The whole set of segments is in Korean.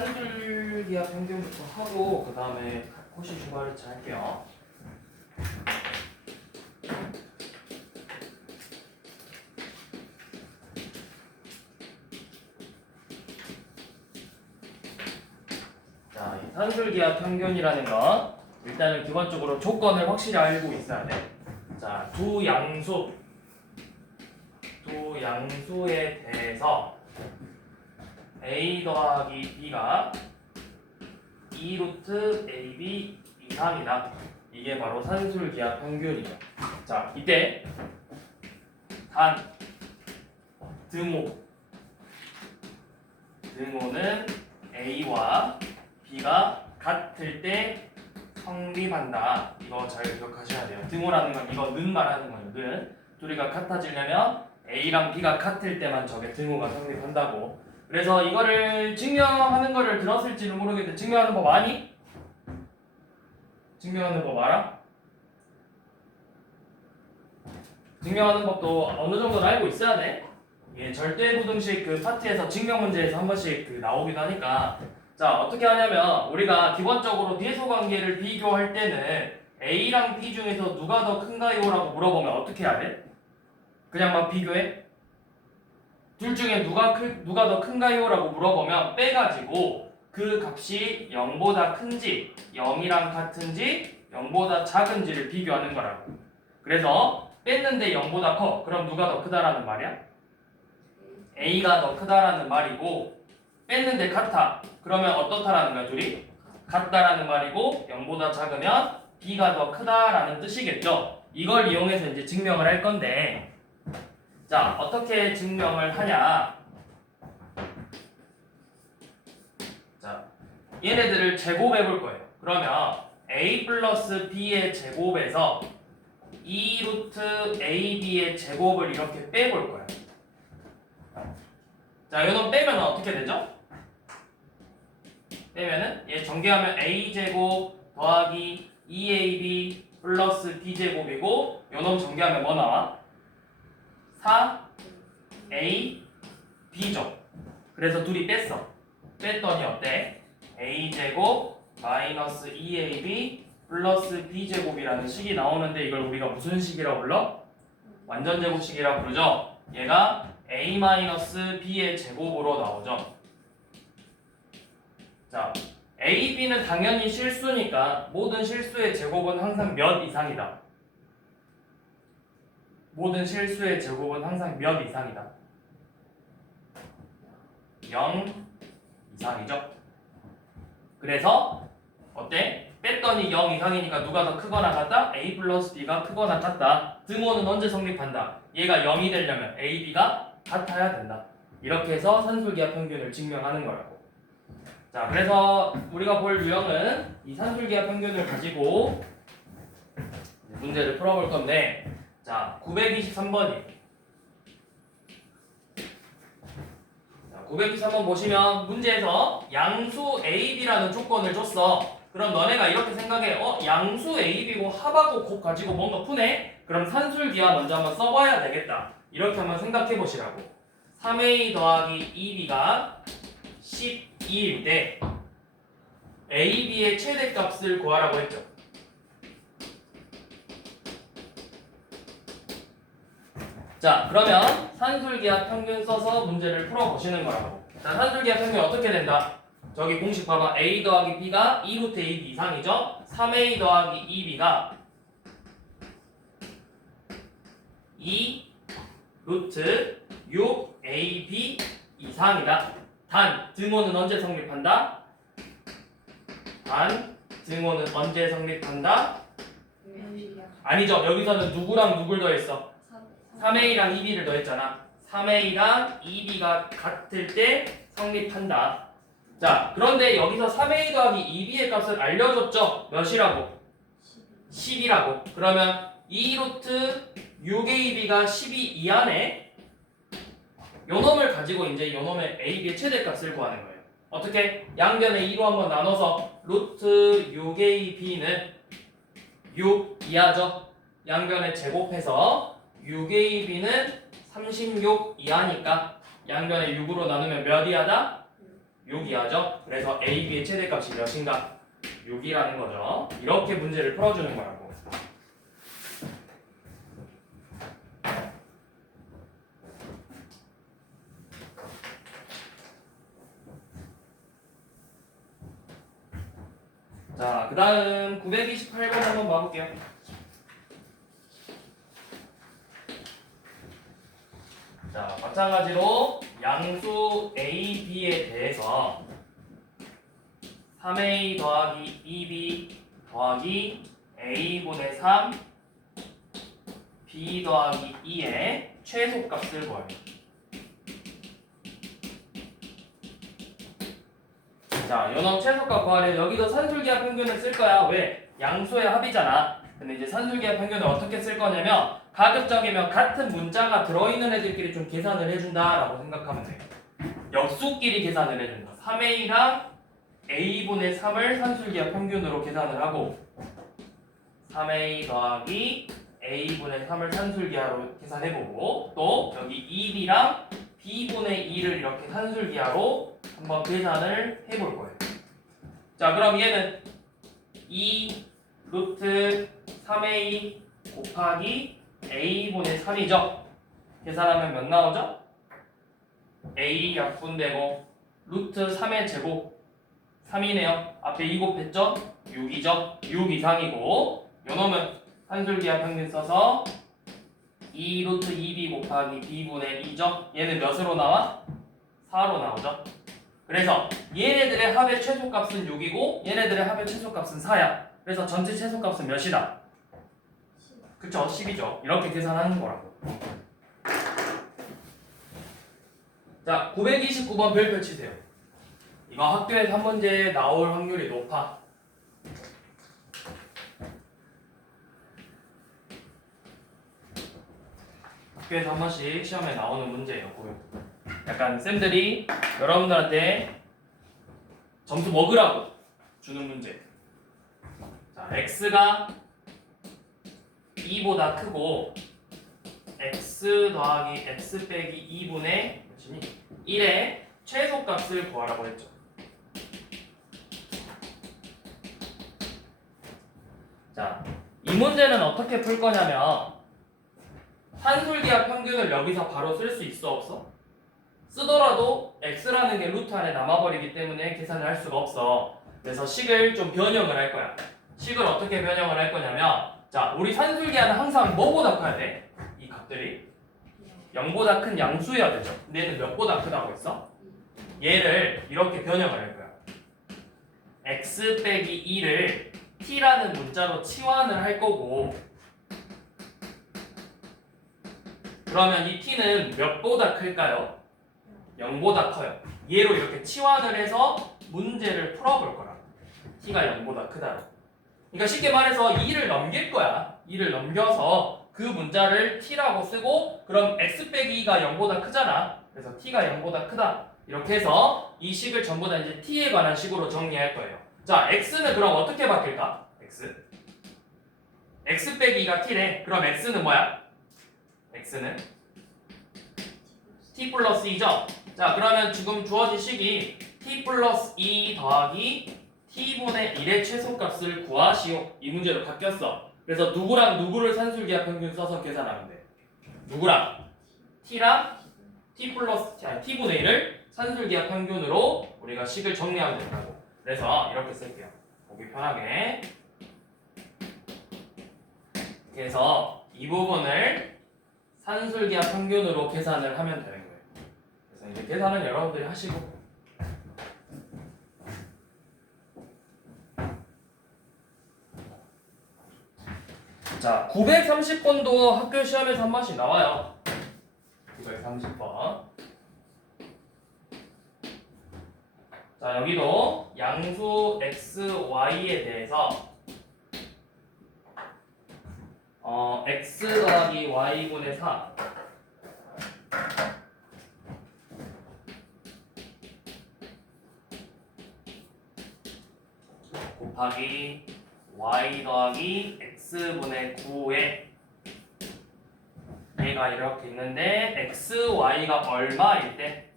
산술기하 평균부터 하고 그 다음에 코시 주말리치 할게요. 자, 이 산술기하 평균이라는 건 일단은 기본적으로 조건을 확실히 알고 있어야 돼. 자, 두 양수에 대해서 a 더하기 b가 2루트 ab 이상이다. 이게 바로 산술기하 평균이죠. 자, 이때 단 등호는 a와 b가 같을 때 성립한다. 이거 잘 기억하셔야 돼요. 등호라는 건 이거 는 말하는 거예요. 는 둘이가 같아지려면 a랑 b가 같을 때만 저게 등호가 성립한다고. 그래서 이거를 증명하는 거를 들었을지는 모르겠는데 증명하는 법 아니? 증명하는 법 알아? 증명하는 법도 어느 정도는 알고 있어야 돼. 예, 절대부등식 그 파트에서 증명 문제에서 한 번씩 그 나오기도 하니까. 자, 어떻게 하냐면 우리가 기본적으로 뒤에서 관계를 비교할 때는 A랑 B 중에서 누가 더 큰가요? 라고 물어보면 어떻게 해야 돼? 그냥 막 비교해? 둘 중에 누가 더 큰가요? 라고 물어보면 빼가지고 그 값이 0보다 큰지 0이랑 같은지 0보다 작은지를 비교하는 거라고. 그래서 뺐는데 0보다 커. 그럼 누가 더 크다라는 말이야? A가 더 크다라는 말이고 뺐는데 같아. 그러면 어떻다라는 거야 둘이? 같다라는 말이고 0보다 작으면 B가 더 크다라는 뜻이겠죠. 이걸 이용해서 이제 증명을 할 건데 자, 어떻게 증명을 하냐? 자, 얘네들을 제곱해 볼 거예요. 그러면 A 플러스 B의 제곱에서 2루트 AB의 제곱을 이렇게 빼볼 거예요. 자, 이놈 빼면 어떻게 되죠? 빼면은 얘 전개하면 A제곱 더하기 2AB 플러스 B제곱이고 요놈 전개하면 뭐 나와? 4AB죠. 그래서 둘이 뺐어. 뺐더니 어때? A제곱 마이너스 2AB 플러스 B제곱이라는 식이 나오는데 이걸 우리가 무슨 식이라고 불러? 완전제곱식이라고 부르죠. 얘가 A-B의 제곱으로 나오죠. 자, A, B는 당연히 실수니까 모든 실수의 제곱은 항상 몇 이상이다. 모든 실수의 제곱은 항상 몇 이상이다. 0 이상이죠. 그래서 어때? 뺐더니 0 이상이니까 누가 더 크거나 같다? A 플러스 B가 크거나 같다. 등호는 언제 성립한다? 얘가 0이 되려면 A, B가 같아야 된다. 이렇게 해서 산술기하 평균을 증명하는 거라고. 자, 그래서 우리가 볼 유형은 이 산술기하 평균을 가지고 문제를 풀어볼 건데 자, 923번이 923번 보시면 문제에서 양수 AB라는 조건을 줬어. 그럼 너네가 이렇게 생각해. 양수 AB고 합하고 곱 가지고 뭔가 푸네? 그럼 산술기하 먼저 한번 써봐야 되겠다. 이렇게 한번 생각해 보시라고. 3A 더하기 2B가 12일 때 AB의 최대값을 구하라고 했죠. 자, 그러면 산술기하 평균 써서 문제를 풀어보시는 거라고. 자, 산술기하 평균 어떻게 된다? 저기 공식 봐봐. A 더하기 B가 2루트 AB 이상이죠? 3A 더하기 2B가 2루트 6AB 이상이다. 단, 등호는 언제 성립한다? 단, 등호는 언제 성립한다? 아니죠. 여기서는 누구랑 누굴 더했어? 3A랑 2B를 더했잖아. 3A랑 2B가 같을 때 성립한다. 자, 그런데 여기서 3A 더하기 2B의 값을 알려줬죠? 몇이라고? 10이라고. 그러면 2루트 6AB가 12 이하네? 요놈을 가지고 이제 요놈의 AB의 최대값을 구하는 거예요. 어떻게? 양변에 2로 한번 나눠서 루트 6AB는 6 이하죠? 양변에 제곱해서 6AB는 36 이하니까 양변에 6으로 나누면 몇 이하다? 6이하죠. 그래서 A, B의 최대값이 몇인가? 6이라는 거죠. 이렇게 문제를 풀어주는 거라고. 자, 그 다음 928번 한번 봐볼게요. 자, 마찬가지로 양수 A, B에 대해서 3A 더하기 2B 더하기 A분의 3 B 더하기 2의 최소값을 구해요. 자, 요놈 최소값 구하려 여기서 산술기하 평균을 쓸 거야. 왜? 양수의 합이잖아. 근데 이제 산술기하 평균을 어떻게 쓸 거냐면 가급적이면 같은 문자가 들어있는 애들끼리 좀 계산을 해준다라고 생각하면 돼. 역수끼리 계산을 해준다. 3A랑 A분의 3을 산술기하 평균으로 계산을 하고 3A 더하기 A분의 3을 산술기하로 계산해보고 또 여기 2B랑 B분의 2를 이렇게 산술기하로 한번 계산을 해볼 거예요. 자, 그럼 얘는 2 루트 3A 곱하기 A분의 3이죠. 계산하면 몇 나오죠? A 약분되고 루트 3의 제곱 3이네요. 앞에 2 곱했죠? 6이죠? 6 이상이고 요놈은 산술기하 평균 써서 2 루트 2B 곱하기 B분의 2죠? 얘는 몇으로 나와? 4로 나오죠? 그래서 얘네들의 합의 최소값은 6이고 얘네들의 합의 최소값은 4야. 그래서 전체 최소값은 몇이다? 그쵸? 10이죠. 이렇게 계산하는 거라고. 자, 929번 별표 치세요. 이거 학교에서 한 문제 나올 확률이 높아. 학교에서 한 번씩 시험에 나오는 문제예요. 약간 쌤들이 여러분들한테 점수 먹으라고 주는 문제. 자, x가 2보다 크고 x 더하기 x 빼기 2분의 1의 최소값을 구하라고 했죠. 자, 이 문제는 어떻게 풀 거냐면 산술기하 평균을 여기서 바로 쓸 수 있어 없어? 쓰더라도 x라는 게 루트 안에 남아버리기 때문에 계산을 할 수가 없어. 그래서 식을 좀 변형을 할 거야. 식을 어떻게 변형을 할 거냐면 자, 우리 산술기하는 항상 뭐보다 커야 돼? 이 값들이 0보다 큰 양수여야 되죠. 근데 얘는 몇보다 크다고 했어? 얘를 이렇게 변형을 할 거야. x 빼기 2를 t라는 문자로 치환을 할 거고 그러면 이 t는 몇보다 클까요? 0보다 커요. 얘로 이렇게 치환을 해서 문제를 풀어볼 거라. t가 0보다 크다로. 그러니까 쉽게 말해서 2를 넘길 거야. 2를 넘겨서 그 문자를 t라고 쓰고 그럼 x 빼기 2가 0보다 크잖아. 그래서 t가 0보다 크다. 이렇게 해서 이 식을 전부 다 이제 t에 관한 식으로 정리할 거예요. 자, x는 그럼 어떻게 바뀔까? x 빼기 2가 t래. 그럼 x는 뭐야? x는 t 플러스 2죠? 자, 그러면 지금 주어진 식이 t 플러스 2 더하기 t분의 1의 최소값을 구하시오. 이 문제로 바뀌었어. 그래서 누구랑 누구를 산술기하 평균 써서 계산하면 돼. 누구랑? t랑 t 플러스 t분의 1을 산술기하 평균으로 우리가 식을 정리하면 된다고. 그래서 이렇게 쓸게요. 보기 편하게. 그래서 이 부분을 산술기하 평균으로 계산을 하면 되는 거예요. 그래서 이제 계산은 여러분들이 하시고 자, 930번도 학교 시험에서 한 번씩 나와요. 930번. 자, 여기도 양수 x, y에 대해서 x 더하기 y분의 4 곱하기 y 더하기 x분의 9에 얘가 이렇게 있는데 x, y가 얼마일 때?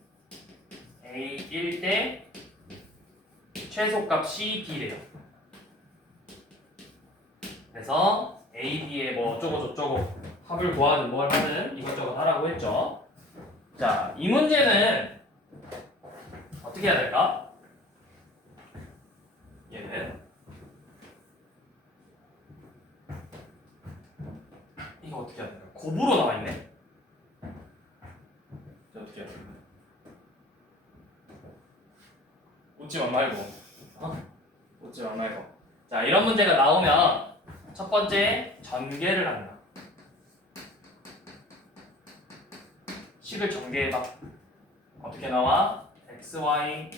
a 1대 최소값이 b래요. 그래서 a, b의 뭐 어쩌고 저쩌고 합을 구하든 뭘 하든 이것저것 하라고 했죠. 자, 이 문제는 어떻게 해야 될까? 얘는 이거 어떻게 해야 될까? 곱으로 나와 있네. 어떻게 해야 될까? 웃지만 말고. 웃지만 말고. 자, 이런 문제가 나오면 첫 번째 전개를 한다. 식을 전개해봐. 어떻게 나와? xy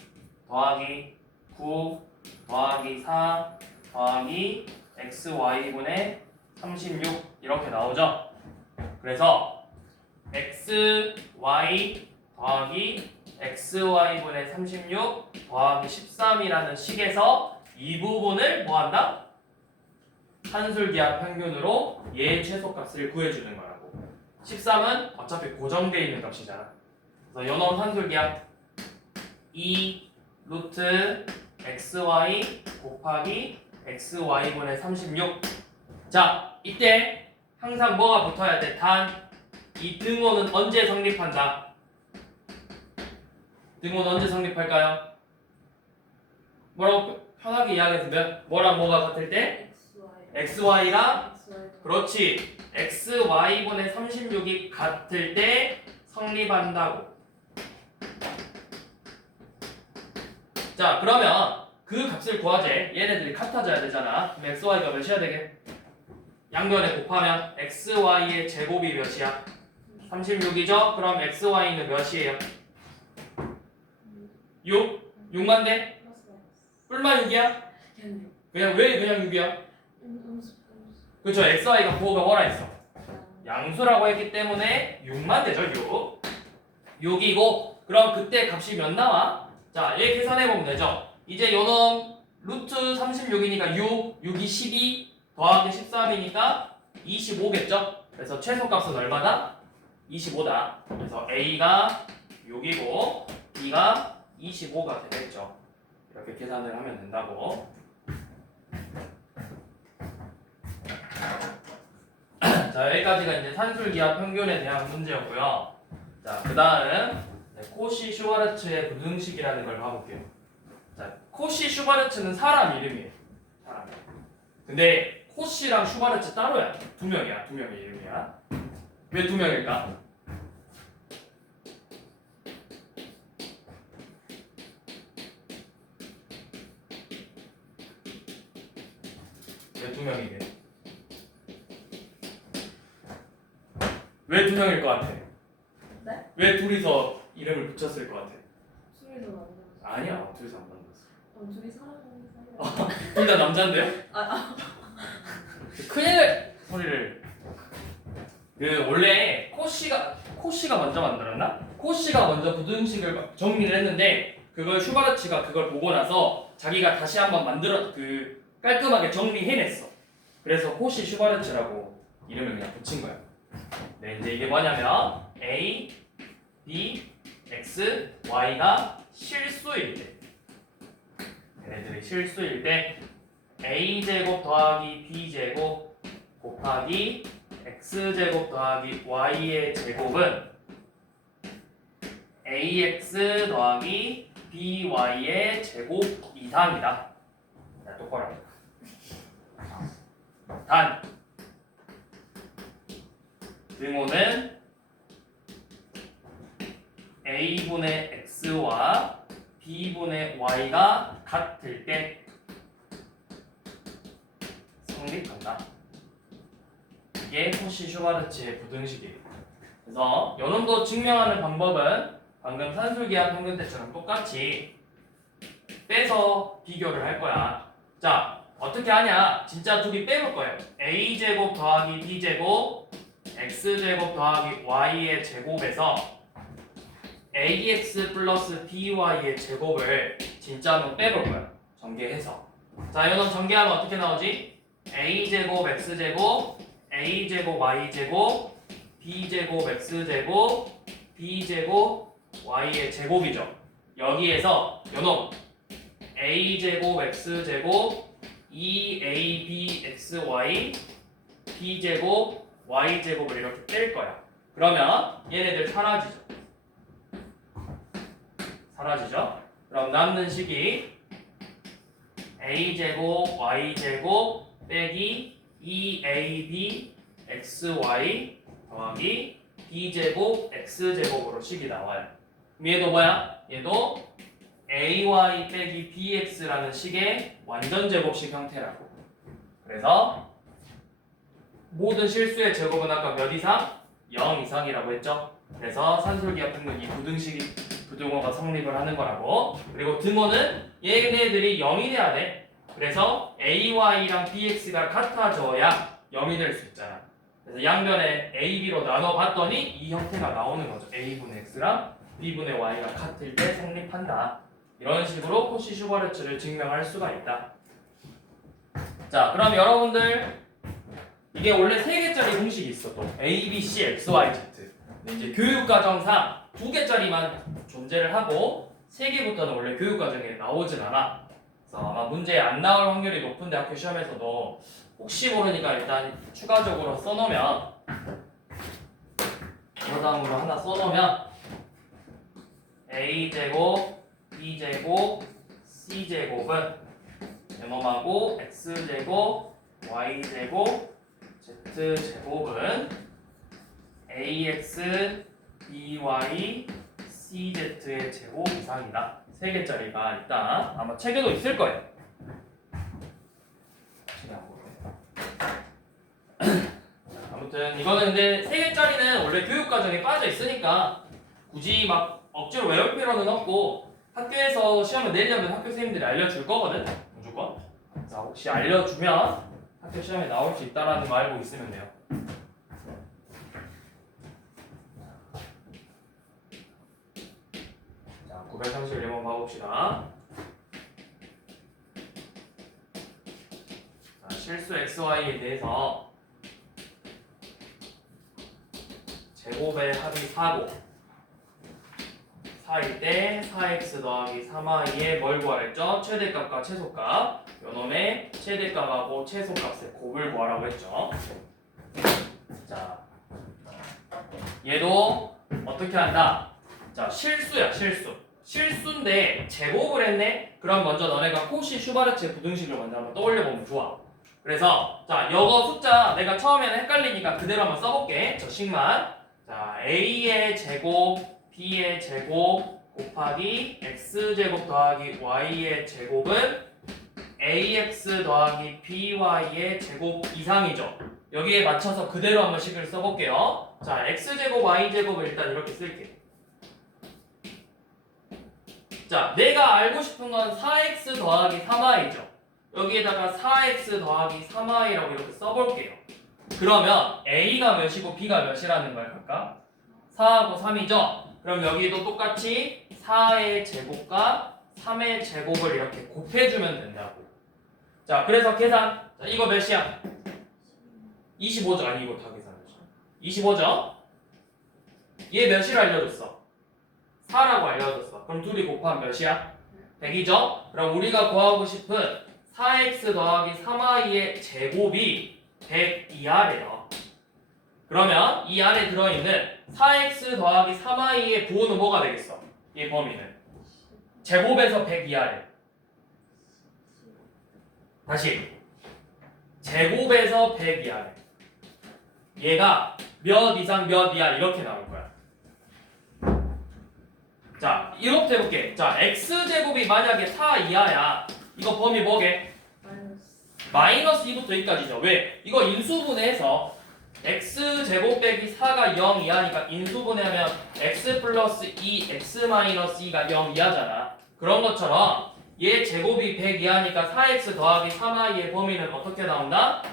더하기 9 더하기 4 더하기 xy분의 36 이렇게 나오죠? 그래서 xy 더하기 xy분의 36 더하기 13이라는 식에서 이 부분을 뭐한다? 산술기하 평균으로 얘의 최소값을 구해주는 거라고. 13은 어차피 고정되어 있는 값이잖아. 그래서 요놈 산술기하 2 루트 xy 곱하기 xy분의 36. 자, 이때 항상 뭐가 붙어야 돼? 단 이 등호는 언제 성립한다? 등호는 언제 성립할까요? 뭐라고 편하게 이야기해서 뭐랑 뭐가 같을 때? xy가 그렇지. xy분의 36이 같을 때 성립한다고. 자, 그러면 그 값을 구하재. 얘네들이 같아져야 되잖아. 그럼 xy가 몇이야 되게? 양변에 곱하면 xy의 제곱이 몇이야? 36이죠? 그럼 xy는 몇이에요? 6? 6만데? 뿔만 6이야? 그냥 왜 그냥 6이야? 그렇죠. xy가 부호가 뭐라 했어? 양수라고 했기 때문에 6만 되죠. 6. 6이고 그럼 그때 값이 몇 나와? 자, 얘 계산해보면 되죠. 이제 요놈 루트 36이니까 6이 12 더하기 13이니까 25겠죠? 그래서 최소값은 얼마다? 25다. 그래서 A가 6이고 B가 25가 되겠죠. 이렇게 계산을 하면 된다고. 자, 여기까지가 이제 산술기하 평균에 대한 문제였고요. 자, 그 다음 코시 슈바르츠의 부등식이라는 걸 봐볼게요. 자, 코시 슈바르츠는 사람 이름이에요. 사람. 근데 코시랑 슈바르츠 따로야. 두 명이야. 두 명의 이름이야. 왜 두 명일까? 왜 두 명이게? 왜 두 명일 것 같아? 네? 왜 둘이서 이름을 붙였을 것 같아? 둘이서 만났어. 아니야, 둘이서 안 만났어. 둘이 사랑하는 사이야. 둘 다 남잔데요? 큰일 소리를. 그 원래 코시가 먼저 만들었나? 코시가 먼저 부등식을 정리를 했는데 그걸 슈바르츠가 그걸 보고 나서 자기가 다시 한번 만들어 깔끔하게 정리해냈어. 그래서 코시 슈바르츠라고 이름을 그냥 붙인 거야. 네, 이제 이게 뭐냐면 A, B, X, Y가 실수일 때, 얘네들이 실수일 때 A 제곱 더하기 B 제곱 곱하기 X 제곱 더하기 Y의 제곱은 AX 더하기 BY의 제곱 이상이다. 자, 똑바로. 단 등호는 A분의 X와 B분의 Y가 같을 때 성립한다. 이게 코시 슈바르츠의 부등식이에요. 그래서 요놈도 증명하는 방법은 방금 산술기하 평균 때처럼 똑같이 빼서 비교를 할 거야. 자, 어떻게 하냐? 진짜 둘이 빼볼 거예요. A제곱 더하기 B제곱 X제곱 더하기 Y의 제곱에서 AX 플러스 BY의 제곱을 진짜 한번 빼볼 거야. 전개해서. 자, 이놈 전개하면 어떻게 나오지? A제곱 X제곱 A제곱 Y제곱 B제곱 X제곱 B제곱 Y의 제곱이죠. 여기에서 요놈 a제곱 x제곱 2abxy b제곱 y제곱을 이렇게 뺄 거야. 그러면 얘네들 사라지죠. 그럼 남는 식이 a제곱 y제곱 빼기 2ab xy 더하기 b제곱 x제곱으로 식이 나와요. 그럼 얘도 뭐야? 얘도 ay 빼기 bx라는 식의 완전 제곱식 형태라고. 그래서 모든 실수의 제곱은 아까 몇 이상? 0 이상이라고 했죠. 그래서 산술기와 평균 이 부등호가 성립을 하는 거라고. 그리고 등호는 얘네들이 0이 돼야 돼. 그래서 ay랑 bx가 같아져야 0이 될 수 있잖아. 그래서 양변에 a, b로 나눠봤더니 이 형태가 나오는 거죠. a분의 x랑 b분의 y가 같을 때 성립한다. 이런 식으로 코시 슈바르츠를 증명할 수가 있다. 자, 그럼 여러분들 이게 원래 3개짜리 공식이 있어. 또 a, b, c, x, y, z. 근데 이제 교육과정상 2개짜리만 존재를 하고 3개부터는 원래 교육과정에 나오진 않아. 그래서 아마 문제에 안 나올 확률이 높은데 학교 시험에서도 혹시 모르니까 일단 추가적으로 써놓으면 그다음으로 하나 써놓으면 a제곱 b제곱 c제곱은 네모하고 x제곱 y제곱 z제곱은 ax by cz의 제곱 이상이다. 3개짜리가 있다. 아마 책에도 있을 거예요. 아무튼 이거는 근데 3개짜리는 원래 교육과정에 빠져 있으니까 굳이 막 억지로 외울 필요는 없고 학교에서 시험을 내려면 학교 선생님들이 알려줄 거거든. 무조건. 자, 혹시 알려주면 학교 시험에 나올 수 있다라는 거 알고 있으면 돼요. 자, 931번 봐봅시다. 자, 실수 xy에 대해서 제곱의 합이 4고 4일 때 4x 더하기 3y의 뭘 구하랬죠? 최대값과 최소값. 요놈의 최대값하고 최소값의 곱을 구하라고 했죠. 자, 얘도 어떻게 한다? 자, 실수야, 실수. 실수인데 제곱을 했네? 그럼 먼저 너네가 코시 슈바르츠의 부등식을 먼저 한번 떠올려보면 좋아. 그래서 자, 이거 숫자 내가 처음에는 헷갈리니까 그대로 한번 써볼게. 저 식만. 자, a의 제곱 b의 제곱 곱하기 x제곱 더하기 y의 제곱은 ax 더하기 by의 제곱 이상이죠. 여기에 맞춰서 그대로 한번 식을 써볼게요. 자, x제곱 y제곱을 일단 이렇게 쓸게. 자, 내가 알고 싶은 건 4x 더하기 3y죠. 여기에다가 4x 더하기 3y라고 이렇게 써볼게요. 그러면 a가 몇이고 b가 몇이라는 걸 각각? 4하고 3이죠? 그럼 여기도 똑같이 4의 제곱과 3의 제곱을 이렇게 곱해주면 된다고. 자, 그래서 계산. 자, 이거 몇이야? 25죠? 아니, 이거 다 계산하죠. 25죠? 얘 몇이라 알려줬어? 4라고 알려줬어. 그럼 둘이 곱하면 몇이야? 100이죠? 그럼 우리가 구하고 싶은 4x 더하기 3y의 제곱이 100 이하래요. 그러면 이 안에 들어있는 4x 더하기 3y의 부호는 뭐가 되겠어? 이 범위는 제곱에서 100 이하래. 다시 제곱에서 100 이하래. 얘가 몇 이상 몇 이하 이렇게 나올 거야. 자, 이렇게 해볼게. 자, x제곱이 만약에 4 이하야. 이거 범위 뭐게? 마이너스 2부터 여기까지죠. 왜? 이거 인수분해해서 x제곱 빼기 4가 0 이하니까 인수분해하면 x 플러스 2, x 마이너스 2가 0 이하잖아. 그런 것처럼 얘 제곱이 100 이하니까 4x 더하기 3y의 범위는 어떻게 나온다?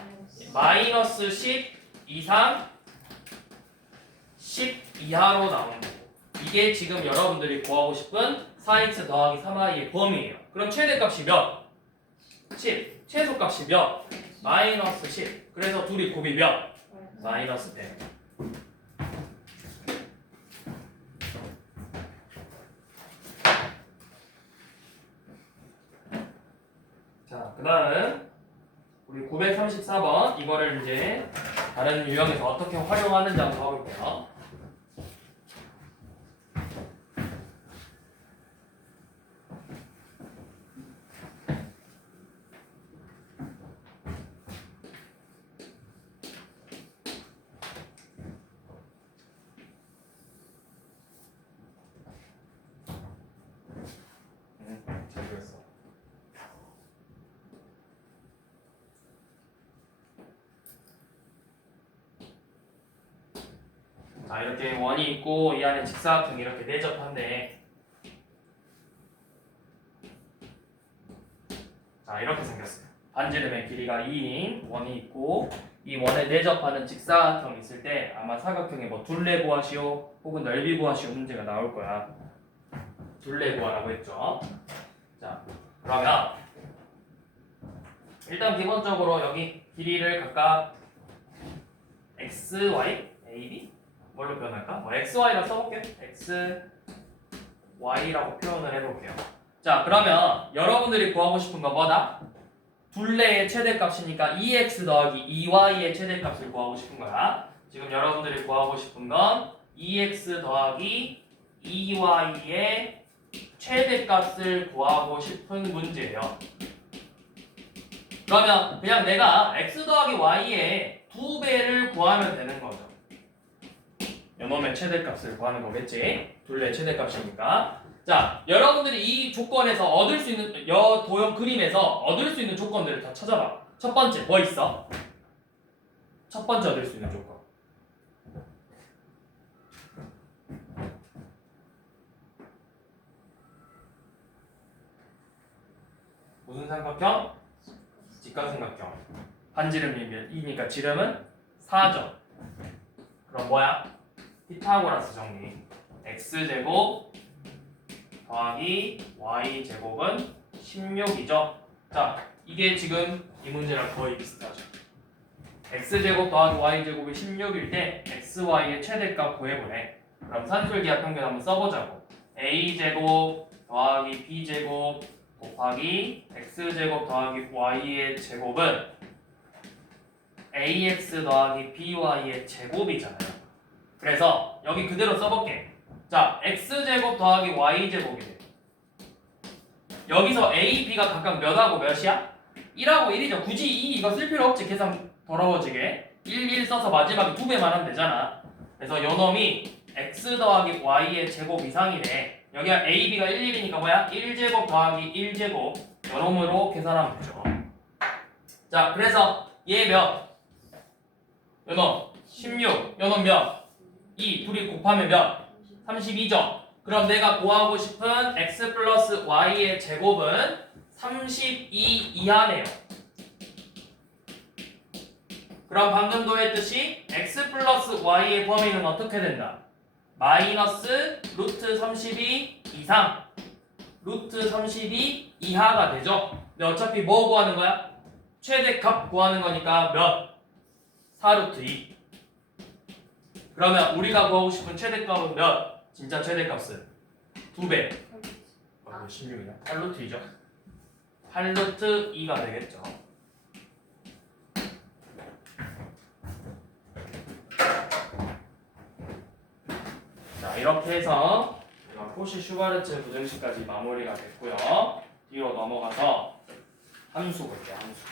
마이너스 10 이상 10 이하로 나오는 거고. 이게 지금 여러분들이 구하고 싶은 4x 더하기 3y의 범위예요. 그럼 최대값이 몇? 10. 최소값이 몇? 마이너스 10. 그래서 둘이 곱이 몇? 마이너스 100. 그 다음 우리 934번 이거를 이제 다른 유형에서 어떻게 활용하는지 한번 봐볼게요. 잘 그렸어. 자, 이렇게 원이 있고 이 안에 직사각형이 이렇게 내접한데, 자, 이렇게 생겼어요. 반지름의 길이가 2인 원이 있고 이 원에 내접하는 직사각형이 있을 때 아마 사각형의 뭐 둘레 구하시오 혹은 넓이 구하시오 문제가 나올 거야. 둘레 구하라고 했죠. 자, 그러면 일단 기본적으로 여기 길이를 각각 x, y, a, b 뭘로 표현할까? 뭐 x, y라 써볼게요. x, y라고 표현을 해볼게요. 자, 그러면 여러분들이 구하고 싶은 건 뭐다? 둘레의 최대값이니까 2x 더하기 2y의 최대값을 구하고 싶은 거야. 지금 여러분들이 구하고 싶은 건 2x 더하기 2y의 최대값을 구하고 싶은 문제예요. 그러면 그냥 내가 x 더하기 y의 2배를 구하면 되는 거죠. 요놈의 최대값을 구하는 거겠지. 둘레의 최대값이니까. 자, 여러분들이 이 조건에서 얻을 수 있는 도형 그림에서 얻을 수 있는 조건들을 다 찾아봐. 첫 번째 뭐 있어? 첫 번째 얻을 수 있는 조건. 무슨 삼각형? 직각삼각형. 반지름이니까 지름은 4점. 그럼 뭐야? 피타고라스 정리. x제곱 더하기 y제곱은 16이죠. 자, 이게 지금 이 문제랑 거의 비슷하죠. x제곱 더하기 y제곱이 16일 때 xy의 최대값 구해보래. 그럼 산술기하 평균 한번 써보자고. a제곱 더하기 b제곱 곱하기 x제곱 더하기 y의 제곱은 ax 더하기 by의 제곱이잖아요. 그래서 여기 그대로 써볼게. 자, x제곱 더하기 y제곱이 돼. 여기서 a, b가 각각 몇하고 몇이야? 1하고 1이죠. 굳이 이거 쓸 필요 없지. 계산 더러워지게. 1 써서 마지막에 2배만 하면 되잖아. 그래서 요놈이 x 더하기 y의 제곱 이상이래. 여기가 a, b가 1, 1이니까 뭐야? 1제곱 더하기 1제곱 요놈으로 계산하면 되죠. 자, 그래서 얘 몇? 요놈 16. 요놈 몇? 2. 둘이 곱하면 몇? 32죠. 그럼 내가 구하고 싶은 x 플러스 y의 제곱은 32 이하네요. 그럼 방금도 했듯이 x 플러스 y의 범위는 어떻게 된다? 마이너스 루트 32 이상 루트 32 이하가 되죠. 근데 어차피 뭐 구하는 거야? 최대값 구하는 거니까 몇? 4루트 2. 그러면 우리가 구하고 싶은 최대값은 몇? 진짜 최대값은 2배. 16이냐? 8루트 2죠. 8루트 2가 되겠죠. 자, 이렇게 해서 코시 슈바르츠 부등식까지 마무리가 됐고요. 뒤로 넘어가서 함수 볼게요. 함수.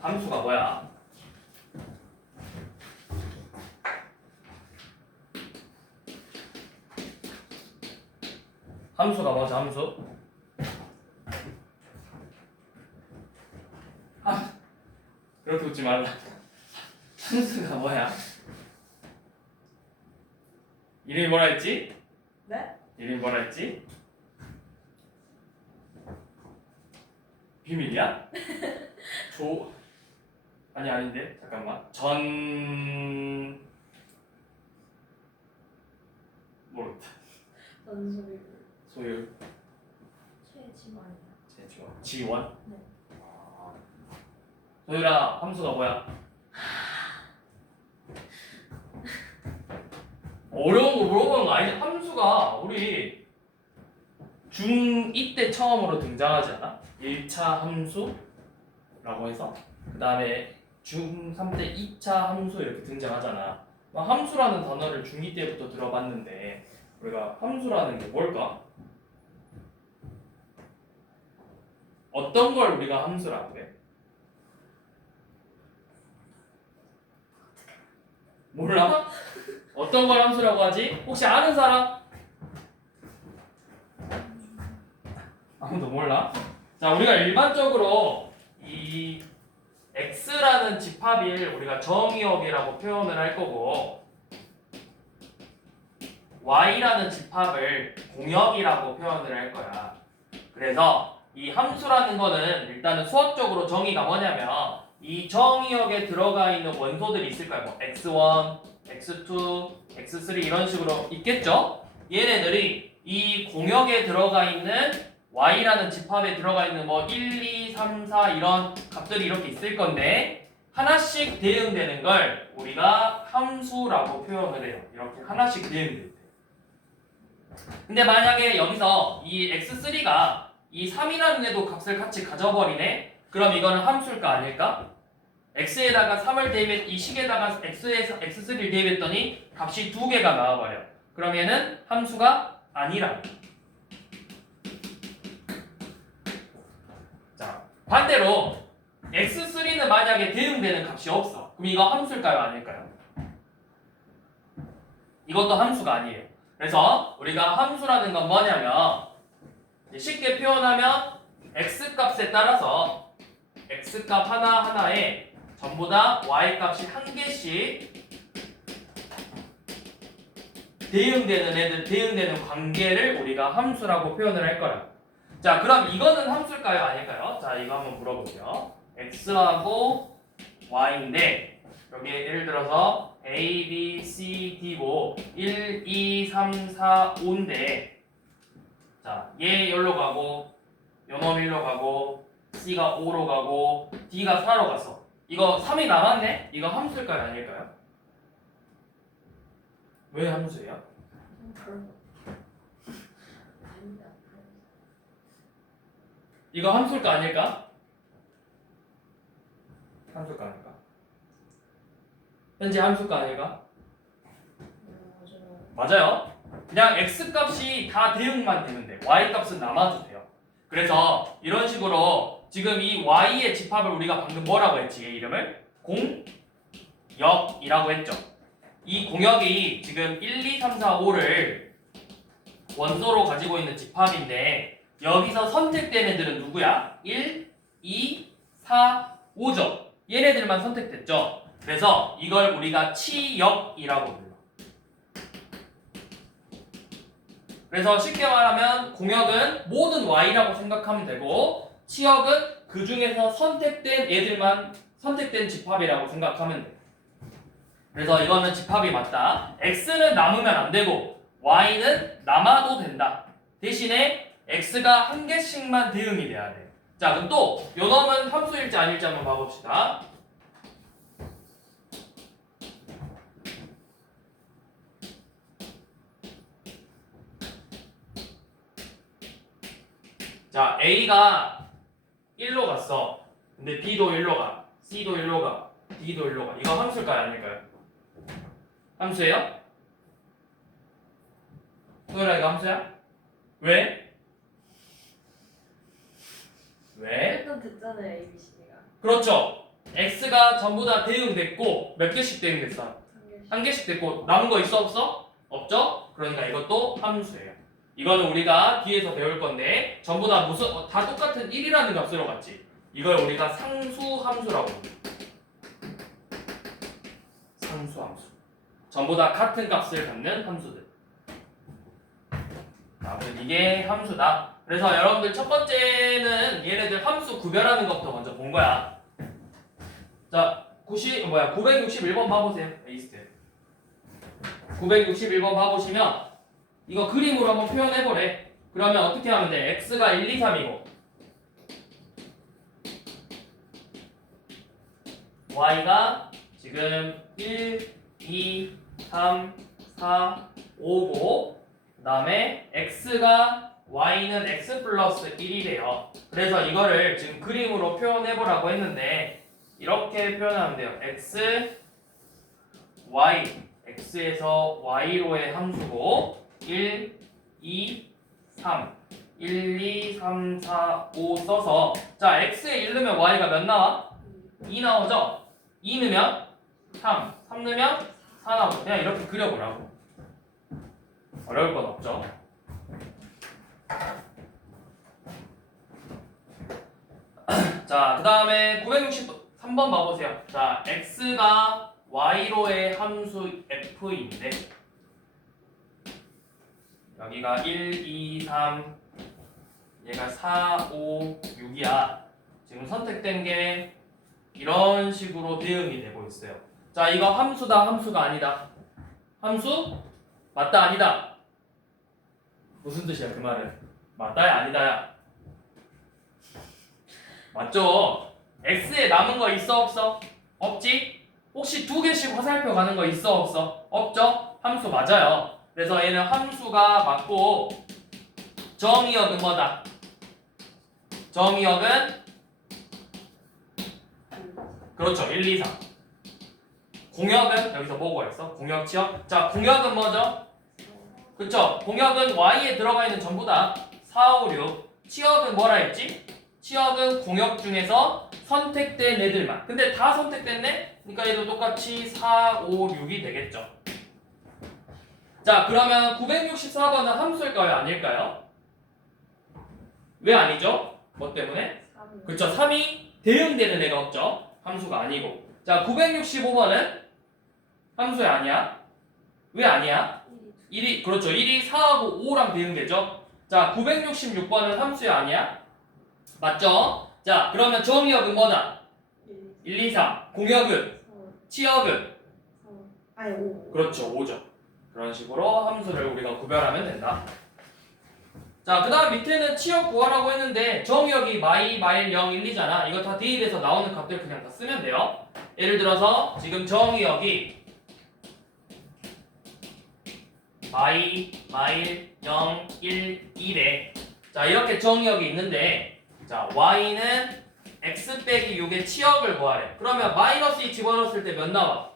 함수가 뭐야? 함수가 뭐죠? 함수? 그렇게 웃지 말라. 함수가 뭐야? 이름이 뭐라 했지? 네? 이름이 뭐라 했지? 비밀이야? 아니 아닌데 잠깐만 모르겠다. 전소율 소율 최지만이야. G1? 네. 소율아 함수가 뭐야? 어려운 거 물어보는 거 아니지? 함수가 우리 중2 때 처음으로 등장하지 않아? 1차 함수라고 해서 그 다음에 중3 때 2차 함수 이렇게 등장하잖아. 함수라는 단어를 중2 때부터 들어봤는데 우리가 함수라는 게 뭘까? 어떤 걸 우리가 함수라고 해? 몰라? 어떤 걸 함수라고 하지? 혹시 아는 사람? 아무도 몰라? 자, 우리가 일반적으로 이 x라는 집합일 우리가 정의역이라고 표현을 할 거고 y라는 집합을 공역이라고 표현을 할 거야. 그래서 이 함수라는 거는 일단은 수학적으로 정의가 뭐냐면 이 정의역에 들어가 있는 원소들이 있을 거야. 뭐 x1, x2, x3 이런 식으로 있겠죠? 얘네들이 이 공역에 들어가 있는 y라는 집합에 들어가 있는 뭐 1, 2, 3, 4 이런 값들이 이렇게 있을 건데 하나씩 대응되는 걸 우리가 함수라고 표현을 해요. 이렇게 하나씩 대응될 때. 근데 만약에 여기서 이 x3가 이 3이라는 애도 값을 같이 가져버리네? 그럼 이거는 함수일까 아닐까? x에다가 3을 대입해 이 식에다가 x에서 x3를 대입했더니 값이 두 개가 나와버려. 그럼 얘는 함수가 아니라. 자, 반대로 x3는 만약에 대응되는 값이 없어. 그럼 이거 함수일까요 아닐까요? 이것도 함수가 아니에요. 그래서 우리가 함수라는 건 뭐냐면 쉽게 표현하면 x값에 따라서 x값 하나하나에 전부 다 y값이 한 개씩 대응되는 관계를 우리가 함수라고 표현을 할 거야. 자, 그럼 이거는 함수일까요 아닐까요? 자, 이거 한번 물어볼게요. x하고 y인데 여기 예를 들어서 a, b, c, d고 1, 2, 3, 4, 5인데 자, 얘 여기로 가고 요놈 1로 가고 c가 5로 가고 d가 4로 갔어. 이거 3이 남았네? 이거 함수일까요 아닐까요? 왜 함수예요? 아니다. 이거 함수일까 아닐까? 함수일까 아닐까? 현재 함수일까 아닐까? 맞아요. 그냥 x값이 다 대응만 되면 돼. y값은 남아도 돼요. 그래서 이런 식으로 지금 이 y의 집합을 우리가 방금 뭐라고 했지? 얘 이름을? 공역이라고 했죠. 이 공역이 지금 1, 2, 3, 4, 5를 원소로 가지고 있는 집합인데 여기서 선택된 애들은 누구야? 1, 2, 4, 5죠. 얘네들만 선택됐죠. 그래서 이걸 우리가 치역이라고 불러. 그래서 쉽게 말하면 공역은 모든 y라고 생각하면 되고 치역은 그 중에서 선택된 애들만 선택된 집합이라고 생각하면 돼. 그래서 이거는 집합이 맞다. x는 남으면 안 되고 y는 남아도 된다. 대신에 x가 한 개씩만 대응이 돼야 돼. 자, 그럼 또 요놈은 함수일지 아닐지 한번 봐봅시다. 자, a가 1로 갔어. 근데 b도 1로 가. c도 1로 가. d도 1로 가. 이거 함수일까요 아닐까요? 함수예요? 소율아 이거 함수야? 왜? 왜? 일단 됐잖아요 ABC가. 그렇죠. x가 전부 다 대응됐고 몇 개씩 대응됐어? 한 개씩 됐고 남은 거 있어 없어? 없죠? 그러니까 이것도 함수예요. 이거는 우리가 뒤에서 배울 건데 전부 다 무슨 다 똑같은 1이라는 값으로 갔지. 이걸 우리가 상수함수라고 합니다. 상수함수. 전부 다 같은 값을 갖는 함수들. 자, 그래서 이게 함수다. 그래서 여러분들 첫 번째는 얘네들 함수 구별하는 것부터 먼저 본 거야. 자, 961번 봐보세요. 에이스트. 961번 봐보시면 이거 그림으로 한번 표현해보래. 그러면 어떻게 하면 돼? x가 1, 2, 3이고 y가 지금 1, 2, 3, 4, 5고 그 다음에 x가 y는 x 플러스 1이래요. 그래서 이거를 지금 그림으로 표현해보라고 했는데 이렇게 표현하면 돼요. x, y, x에서 y로의 함수고 1, 2, 3 1, 2, 3, 4, 5 써서 자 x에 1 넣으면 y가 몇 나와? 2 나오죠? 2 넣으면 3, 3 넣으면 4 나오죠. 그냥 이렇게 그려보라고. 어려울 건 없죠. 자, 그 다음에 963번 봐보세요. 자, x가 y로의 함수 f인데 여기가 1, 2, 3 얘가 4, 5, 6이야. 지금 선택된 게 이런 식으로 대응이 되고 있어요. 자, 이거 함수다, 함수가 아니다. 함수? 맞다, 아니다. 무슨 뜻이야, 그 말은? 맞다야, 아니다야. 맞죠? x에 남은 거 있어, 없어? 없지? 혹시 두 개씩 화살표 가는 거 있어, 없어? 없죠? 함수 맞아요. 그래서 얘는 함수가 맞고 정의역은 뭐다? 정의역은 그렇죠. 1, 2, 3. 공역은 여기서 뭐고 했어? 공역 치역. 자, 공역은 뭐죠? 그쵸? 공역은 y에 들어가 있는 전부 다 4, 5, 6. 치역은 뭐라 했지? 치역은 공역 중에서 선택된 애들만. 근데 다 선택됐네? 그러니까 얘도 똑같이 4, 5, 6이 되겠죠. 자, 그러면 964번은 함수일까요? 아닐까요? 왜 아니죠? 뭐 때문에? 3. 그쵸? 3이 대응되는 애가 없죠? 함수가 아니고. 자, 965번은 함수야 아니야? 왜 아니야? 1이 그렇죠. 1이 4하고 5랑 대응되죠? 자, 966번은 함수야 아니야? 맞죠? 자, 그러면 정의역은 뭐다? 1, 2, 3. 공역은? 치역은? 아니 5. 그렇죠. 5죠. 그런 식으로 함수를 우리가 구별하면 된다. 자, 그 다음 밑에는 치역 구하라고 했는데 정의역이 마이, 마일, 0, 1, 2잖아. 이거 다 대입해서 나오는 값들 그냥 다 쓰면 돼요. 예를 들어서 지금 정의역이 마이, 마일, 0, 1, 2래. 자, 이렇게 정의역이 있는데 자, y는 x 빼기 6의 치역을 구하래. 그러면 마이너스 2 집어넣었을 때 몇 나와?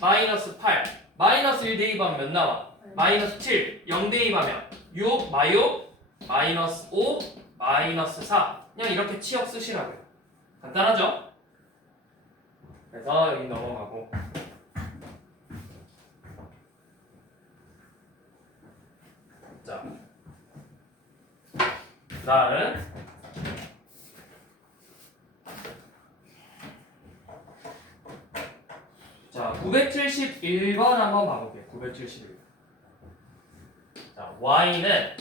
마이너스 8. 마이너스 1 대입하면 몇 나와? 마이너스 7. 0 대입하면 6, 마육, 마이너스 5, 마이너스 4. 그냥 이렇게 치역 쓰시라고요. 간단하죠? 그래서 여기 넘어가고. 자, 그 다음 자, 971번 한번 봐볼게요. 971번. 자, y는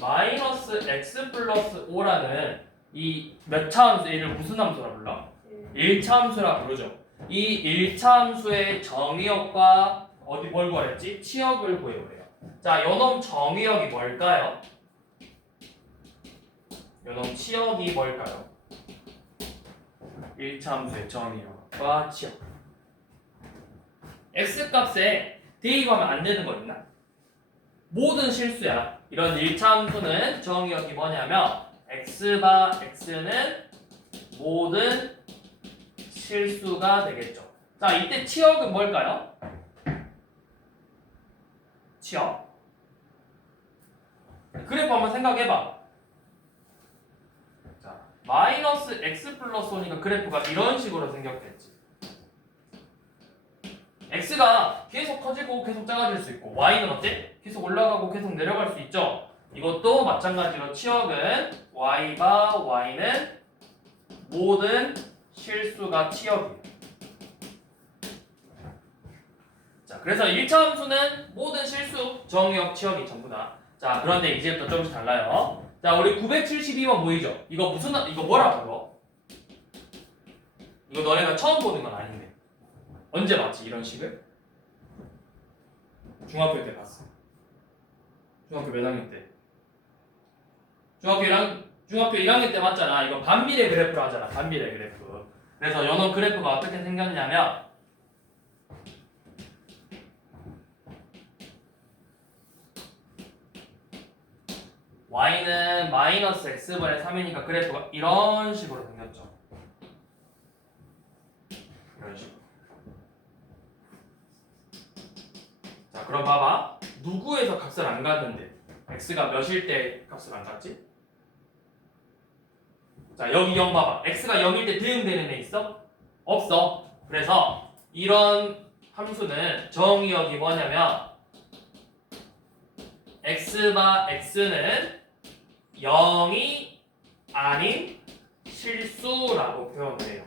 마이너스 x 플러스 5라는 이 몇 차 함수, 얘를 무슨 함수라 불러? 1차 함수라 부르죠. 이 1차 함수의 정의역과 어디 뭘 구하랬지? 치역을 구해보래요. 자, 요놈 정의역이 뭘까요? 요놈 치역이 뭘까요? 1차 함수의 정의역과 치역. x값에 대입하면 안 되는 거 있나? 모든 실수야. 이런 1차 함수는 정의역이 뭐냐면 x바 x는 모든 실수가 되겠죠. 자, 이때 치역은 뭘까요? 치역. 그래프 한번 생각해봐. 자, 마이너스 x 플러스 5니까 그래프가 이런 식으로 생겼겠지. x가 계속 커지고 계속 작아질 수 있고 y는 어때? 계속 올라가고 계속 내려갈 수 있죠. 이것도 마찬가지로 치역은 y바 y는 모든 실수가 치역이에요. 자, 그래서 1차 함수는 모든 실수, 정의역, 치역이 전부다. 자, 그런데 이제부터 조금씩 달라요. 자, 우리 972번 보이죠? 이거 이거 뭐라 불러? 이거 너네가 처음 보는 건 아닌데. 언제 봤지 이런 식을? 중학교 때 봤어. 중학교 몇 학년 때? 중학교 1학년 때 봤잖아. 이거 반비례 그래프로 하잖아. 반비례 그래프. 그래서 요놈 그래프가 어떻게 생겼냐면 y는 마이너스 x분의 3이니까 그래프가 이런 식으로 생겼죠. 이런 식으로. 자, 그럼 봐봐. 누구에서 값을 안 갔는데 x가 몇일 때 값을 안 갔지? 자, 여기 0 봐봐. x가 0일 때 대응되는 애 있어? 없어. 그래서 이런 함수는 정의역이 뭐냐면 x는 0이 아닌 실수라고 표현을 해요.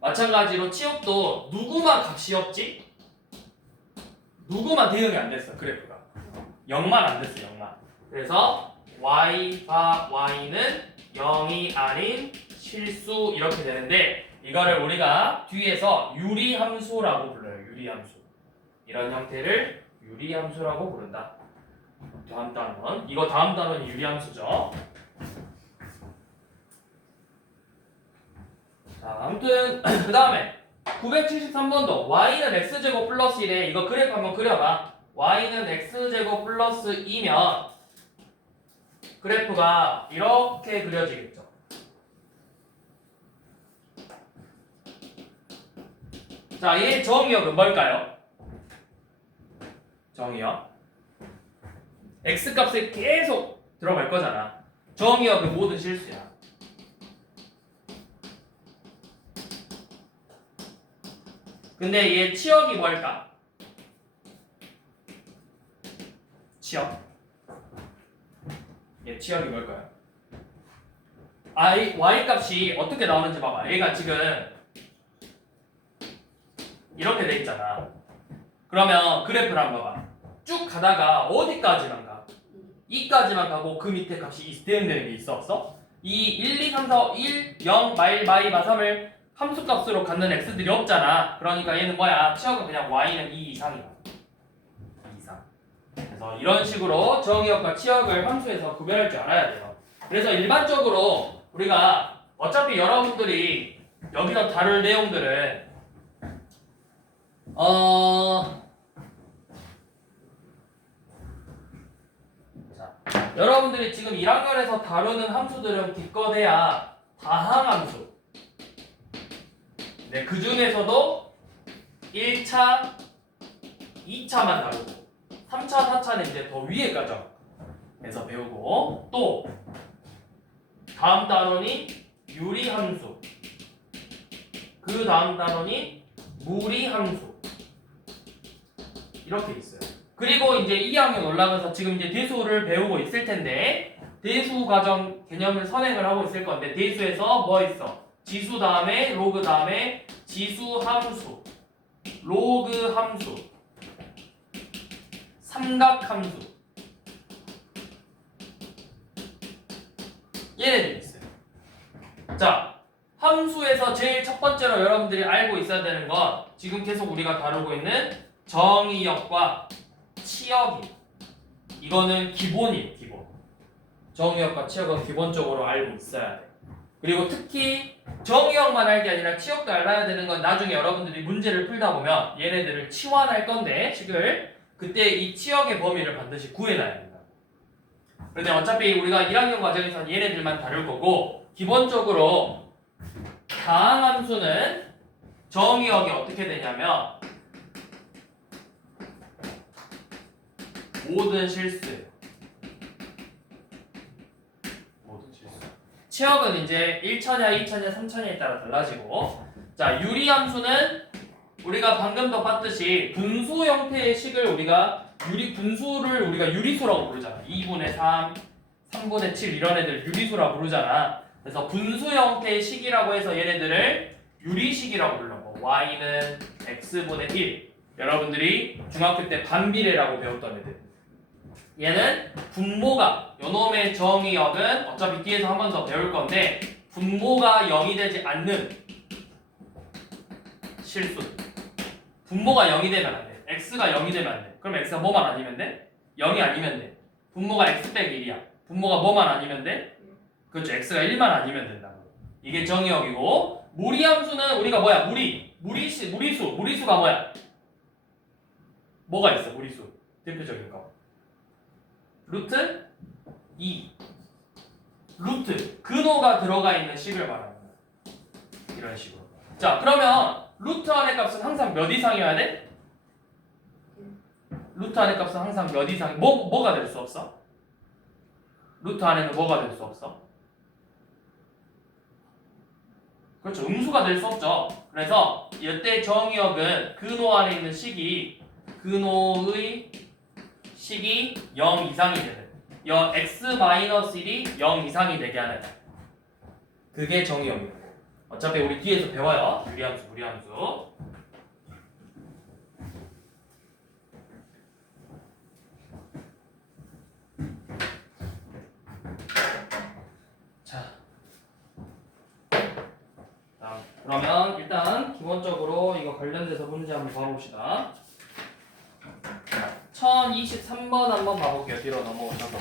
마찬가지로 치역도 누구만 값이 없지? 누구만 대응이 안 됐어, 그래프가. 0만 안 됐어, 0만. 그래서 y는 0이 아닌 실수 이렇게 되는데 이거를 우리가 뒤에서 유리함수라고 불러요. 유리함수. 이런 형태를 유리함수라고 부른다. 다음 단원. 이거 다음 단원이 유리함수죠. 자, 아무튼 그 다음에 973번도 y는 x제곱 플러스 1에 이거 그래프 한번 그려봐. y는 x제곱 플러스 2면 그래프가 이렇게 그려지겠죠. 자, 얘 정의역은 뭘까요? 정의역 x값에 계속 들어갈 거잖아. 정의역은 모든 실수야. 근데 얘 치역이 뭘까? 치역. 얘 치역이 뭘까요? y 값이 어떻게 나오는지 봐봐. 얘가 지금 이렇게 돼 있잖아. 그러면 그래프를 한번 봐봐. 쭉 가다가 어디까지만 가? 2까지만 가고 그 밑에 값이 대응되는 게 있어 없어? 이 1, 2, 3, 4, 5, 1, 0, 마일, 마이, 마, 3을 함수값으로 갖는 x들이 없잖아. 그러니까 얘는 뭐야? 치역은 그냥 y는 2 이상이야. 2 이상. 그래서 이런 식으로 정의역과 치역을 함수에서 구별할 줄 알아야 돼요. 그래서 일반적으로 우리가 어차피 여러분들이 여기서 다룰 내용들은 자, 여러분들이 지금 1학년에서 다루는 함수들은 기껏해야 다항함수. 네, 그 중에서도 1차, 2차만 다루고 3차, 4차는 이제 더 위에 과정에서 배우고 또 다음 단원이 유리함수 그 다음 단원이 무리함수 이렇게 있어요. 그리고 이제 2학년 올라가서 지금 이제 대수를 배우고 있을 텐데 대수 과정 개념을 선행을 하고 있을 건데 대수에서 뭐 있어? 지수 다음에 로그 다음에 지수 함수, 로그 함수, 삼각 함수 얘네들이 있어요. 자, 함수에서 제일 첫 번째로 여러분들이 알고 있어야 되는 건 지금 계속 우리가 다루고 있는 정의역과 치역이 이거는 기본이에요. 기본. 정의역과 치역은 기본적으로 알고 있어야 돼. 그리고 특히 정의역만 알 게 아니라 치역도 알아야 되는 건 나중에 여러분들이 문제를 풀다 보면 얘네들을 치환할 건데 식을 그때 이 치역의 범위를 반드시 구해놔야 된다. 그런데 어차피 우리가 1학년 과정에서는 얘네들만 다룰 거고 기본적으로 다항함수는 정의역이 어떻게 되냐면 모든 실수예요. 모든 실수. 치역은 이제 1차냐, 2차냐, 3차냐에 따라 달라지고 자, 유리함수는 우리가 방금도 봤듯이 분수 형태의 식을 우리가 분수를 우리가 유리수라고 부르잖아. 2분의 3, 3분의 7 이런 애들 유리수라고 부르잖아. 그래서 분수 형태의 식이라고 해서 얘네들을 유리식이라고 불러. y는 x분의 1. 여러분들이 중학교 때 반비례라고 배웠던 애들. 얘는 분모가 요놈의 정의역은 어차피 뒤에서 한 번 더 배울 건데 분모가 0이 되지 않는 실수. 분모가 0이 되면 안 돼. x가 0이 되면 안 돼. 그럼 x가 뭐만 아니면 돼? 0이 아니면 돼. 분모가 x 빼기 1이야. 분모가 뭐만 아니면 돼? 그렇죠. x가 1만 아니면 된다고. 이게 정의역이고 무리함수는 우리가 뭐야? 무리수가 뭐야? 뭐가 있어? 무리수 대표적인 거 루트 2 루트 근호가 들어가 있는 식을 말하는 거야. 이런 식으로. 자 그러면 루트 안의 값은 항상 몇 이상이어야 돼? 루트 안의 값은 항상 몇 이상? 뭐가 될 수 없어? 루트 안에는 뭐가 될 수 없어? 그렇죠. 음수가 될 수 없죠. 그래서 이때 정의역은 근호 안에 있는 식이 근호의 식이 0 이상이 되는 x-1이 0 이상이 되게 하는 그게 정의역이고 어차피 우리 뒤에서 배워요. 무리함수. 자, 그러면 일단 기본적으로 이거 관련돼서 문제 한번 봐봅시다. 1023번 한번 봐볼게요. 뒤로 넘어오셔서.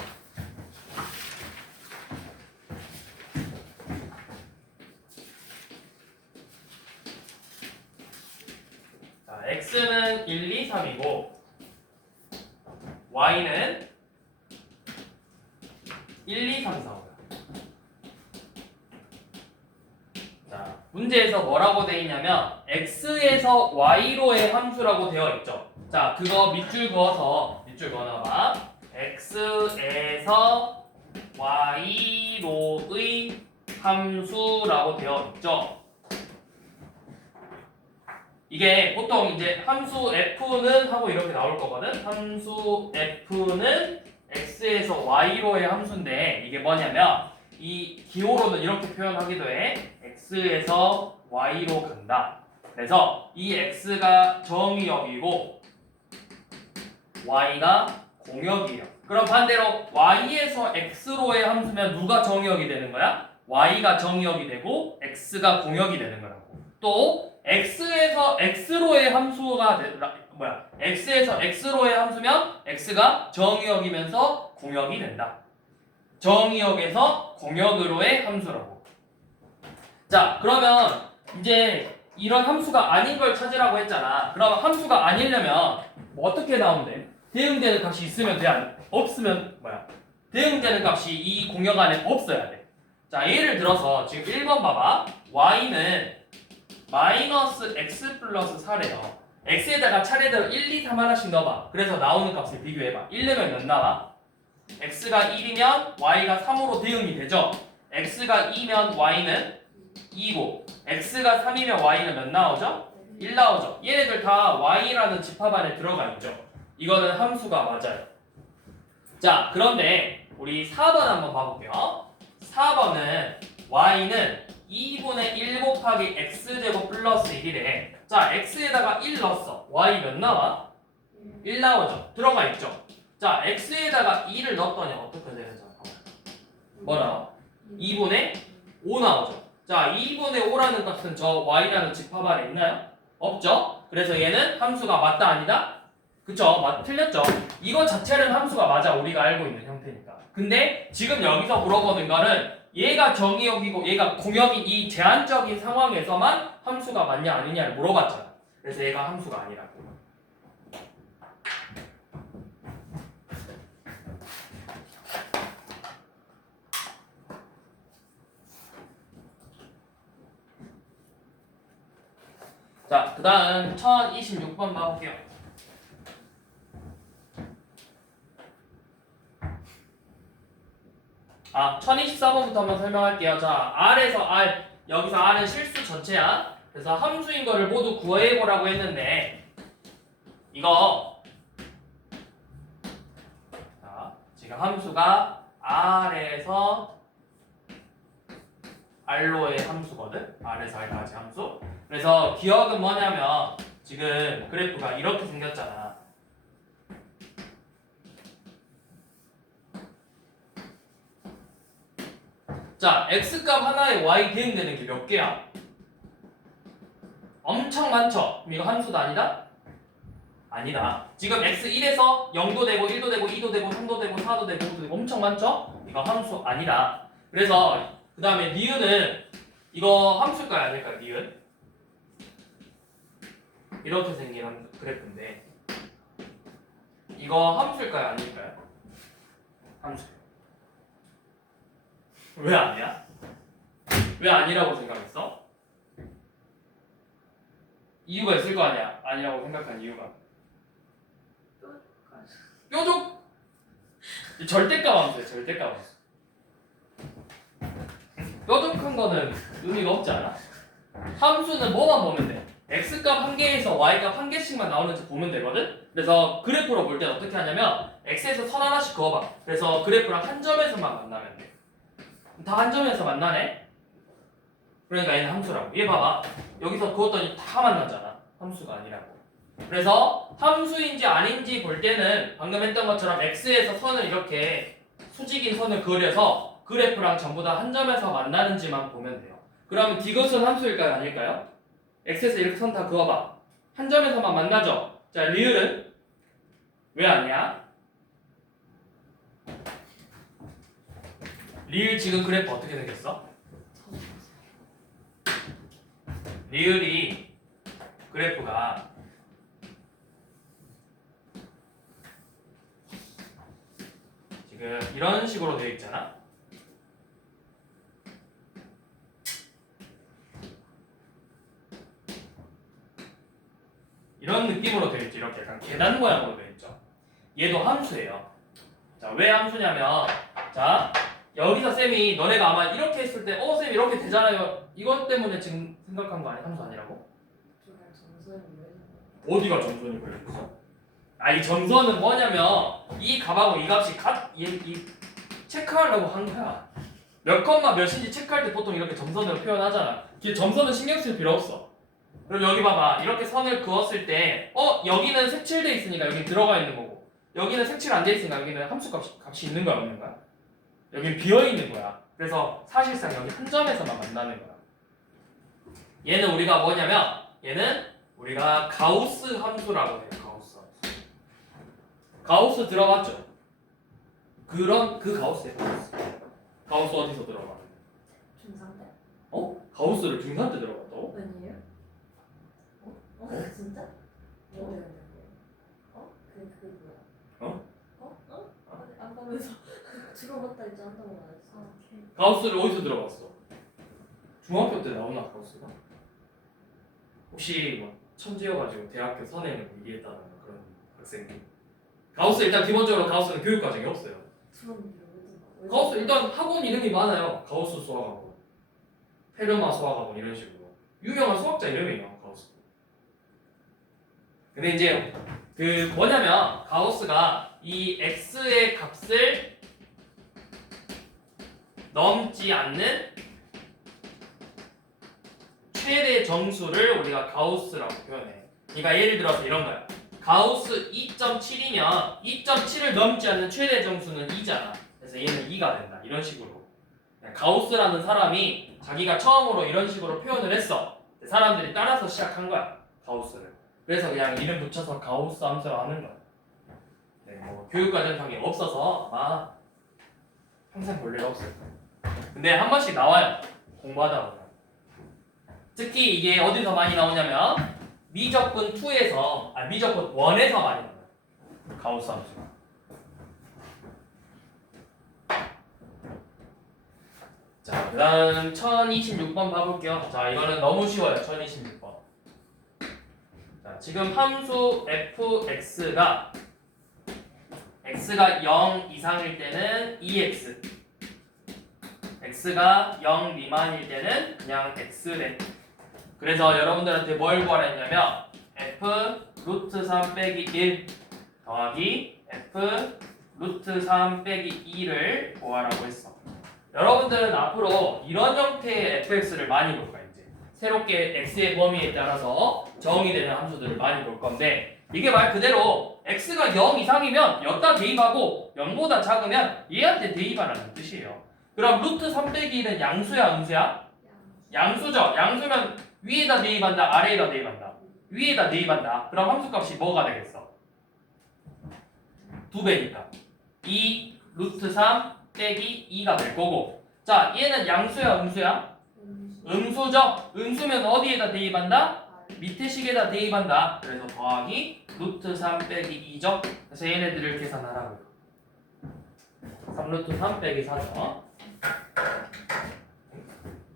자, x는 1, 2, 3이고 y는 1, 2, 3, 4, 5. 자, 문제에서 뭐라고 되어 있냐면 x에서 y로의 함수라고 되어 있죠. 자, 그거 밑줄 그어놔봐. x에서 y로의 함수라고 되어 있죠. 이게 보통 이제 함수 f는 하고 이렇게 나올 거거든. 함수 f는 x에서 y로의 함수인데 이게 뭐냐면 이 기호로는 이렇게 표현하기도 해. x에서 y로 간다. 그래서 이 x가 정의역이고 y가 공역이에요. 그럼 반대로 y에서 x로의 함수면 누가 정의역이 되는 거야? y가 정의역이 되고 x가 공역이 되는 거라고. 또 x에서 x로의 함수가 x에서 x로의 함수면 x가 정의역이면서 공역이 된다. 정의역에서 공역으로의 함수라고. 자, 그러면 이제 이런 함수가 아닌 걸 찾으라고 했잖아. 그럼 함수가 아니려면 뭐 어떻게 나오면 돼? 대응되는 값이 있으면 돼? 없으면 대응되는 값이 이 공역 안에 없어야 돼. 자, 예를 들어서 지금 1번 봐봐. y는 마이너스 x 플러스 4래요. x에다가 차례대로 1, 2, 3 하나씩 넣어봐. 그래서 나오는 값을 비교해봐. 1 넣으면 몇 나와? x가 1이면 y가 3으로 대응이 되죠. x가 2면 y는 2고 x가 3이면 y는 몇 나오죠? 1 나오죠. 얘네들 다 y라는 집합 안에 들어가 있죠. 이거는 함수가 맞아요. 자, 그런데 우리 4번 한번 봐볼게요. 4번은 y는 2분의 1 곱하기 x제곱 플러스 1이래. 자, x에다가 1 넣었어. y 몇 나와? 1 나오죠. 들어가 있죠. 자, x에다가 2를 넣었더니 어떻게 되는지 뭐 나와? 2분의 5 나오죠. 자, 2분의 5라는 값은 저 y라는 집합 안에 있나요? 없죠. 그래서 얘는 함수가 맞다 아니다? 그쵸? 틀렸죠? 이거 자체는 함수가 맞아. 우리가 알고 있는 형태니까. 근데 지금 여기서 물어보는 거는 얘가 정의역이고 얘가 공역인 이 제한적인 상황에서만 함수가 맞냐 아니냐를 물어봤잖아. 그래서 얘가 함수가 아니라고. 자, 그 다음 1026번 봐볼게요. 아, 1024번부터 한번 설명할게요. 자, R에서 R, 여기서 R은 실수 전체야. 그래서 함수인 거를 모두 구해보라고 했는데 이거 자, 지금 함수가 R에서 R로의 함수거든. R에서 R까지 함수. 그래서 기억은 뭐냐면 지금 그래프가 이렇게 생겼잖아. 자, x값 하나에 y 대응되는 게 몇 개야? 엄청 많죠? 그럼 이거 함수도 아니다? 아니다. 지금 x1에서 0도 되고 1도 되고 2도 되고 3도 되고 4도 되고 5도 되고 엄청 많죠? 이거 함수 아니다. 그래서 그 다음에 니은은 이거 함수일까요 아닐까요? 니은 이렇게 생긴 그래프인데 이거 함수일까요 아닐까요? 함수. 왜 아니야? 왜 아니라고 생각했어? 이유가 있을 거 아니야? 아니라고 생각한 이유가. 뾰족 절대값 함수야. 절대값 함수. 뾰족한 거는 의미가 없지 않아? 함수는 뭐만 보면 돼? x값 한 개에서 y값 한 개씩만 나오는지 보면 되거든? 그래서 그래프로 볼 때는 어떻게 하냐면 x에서 선 하나씩 그어봐. 그래서 그래프랑 한 점에서만 만나면 돼. 다 한 점에서 만나네? 그러니까 얘는 함수라고. 얘 봐봐. 여기서 그었더니 다 만나잖아. 함수가 아니라고. 그래서 함수인지 아닌지 볼 때는 방금 했던 것처럼 x에서 선을 이렇게 수직인 선을 그려서 그래프랑 전부 다 한 점에서 만나는지만 보면 돼요. 그러면 디귿은 함수일까요? 아닐까요? x에서 이렇게 선 다 그어봐. 한 점에서만 만나죠? 자, 리을은 왜 아니야? 리을 지금 그래프 어떻게 생겼어? 리을이 그래프가 지금 이런 식으로 되어 있잖아. 이런 느낌으로 되어 있죠. 이렇게 약간 계단 모양으로 되어 있죠. 얘도 함수예요. 자, 왜 함수냐면 자, 여기서 쌤이 너네가 아마 이렇게 했을 때 쌤 이렇게 되잖아요. 이것 때문에 지금 생각한 거 아니야? 함수 아니라고? 어디가 점선이 걸렸어? 이 점선은 뭐냐면 이 값하고 이 값이 이 체크하려고 한 거야. 몇 컴마 몇인지 체크할 때 보통 이렇게 점선으로 표현하잖아. 점선은 신경 쓸 필요 없어. 그럼 여기 봐봐. 이렇게 선을 그었을 때 여기는 색칠돼 있으니까 여기 들어가 있는 거고 여기는 색칠 안 돼 있으니까 여기는 함수 값이 있는 거야 없는 거야? 여기 비어 있는 거야. 그래서 사실상 여기 한 점에서만 만나는 거야. 얘는 우리가 뭐냐면 얘는 우리가 가우스 함수라고 해요. 가우스 함수. 가우스 들어봤죠? 그 가우스에 가우스. 가우스 어디서 들어봐? 중상대. 가우스를 중3 때 들어봤다고? 아니에요? 진짜? 뭐 해야 되는 거야? 뭐야? 안 보면서 들어봤다 이제 한다고 말했어. 가우스를 어디서 들어봤어? 중학교 때 나오나 가우스가? 혹시 뭐 천재여가지고 대학교 선행을 얘기했다는 그런 학생이? 가우스 일단 기본적으로 가우스는 교육 과정이 없어요. 가우스 일단 학원 이름이 많아요. 가우스 수학학원, 페르마 수학학원 이런 식으로 유명한 수학자 이름이에요. 가우스. 근데 이제 그 뭐냐면 가우스가 이 x의 값을 넘지 않는 최대 정수를 우리가 가우스라고 표현해. 그러니까 예를 들어서 이런 거야. 가우스 2.7이면 2.7을 넘지 않는 최대 정수는 2잖아. 그래서 얘는 2가 된다. 이런 식으로. 가우스라는 사람이 자기가 처음으로 이런 식으로 표현을 했어. 사람들이 따라서 시작한 거야. 가우스를. 그래서 그냥 이름 붙여서 가우스 함수라고 하는 거야. 네, 뭐 교육과정이 없어서 아마 평생 볼 일 없어요. 근데 한 번씩 나와요. 공부하다 보면. 특히 이게 어디서 많이 나오냐면 미적분 2에서 미적분 1에서 많이 나와요. 가우스 함수가. 자, 그 다음 1026번 봐볼게요. 자, 이거는 너무 쉬워요. 1026번. 자, 지금 함수 fx가 x가 0 이상일 때는 2x, x가 0 미만일 때는 그냥 x래. 그래서 여러분들한테 뭘 구하라 했냐면 f 루트 3 빼기 1 더하기 f 루트 3 빼기 2를 구하라고 했어. 여러분들은 앞으로 이런 형태의 fx를 많이 볼 거야. 이제 새롭게 x의 범위에 따라서 정의되는 함수들을 많이 볼 건데 이게 말 그대로 x가 0 이상이면 여기다 대입하고 0보다 작으면 얘한테 대입하라는 뜻이에요. 그럼 루트 3 빼기 1은 양수야 음수야? 양수죠. 양수면 위에다 대입한다 아래에다 대입한다? 위에다 대입한다. 그럼 함수값이 뭐가 되겠어? 2배니까 2 루트 3 빼기 2가 될 거고 자 얘는 양수야 음수야? 음수죠? 음수면 어디에다 대입한다? 밑에 식에다 대입한다. 그래서 더하기 루트 3 빼기 2죠. 그래서 얘네들을 계산하라고요. 3 루트 3 빼기 4죠.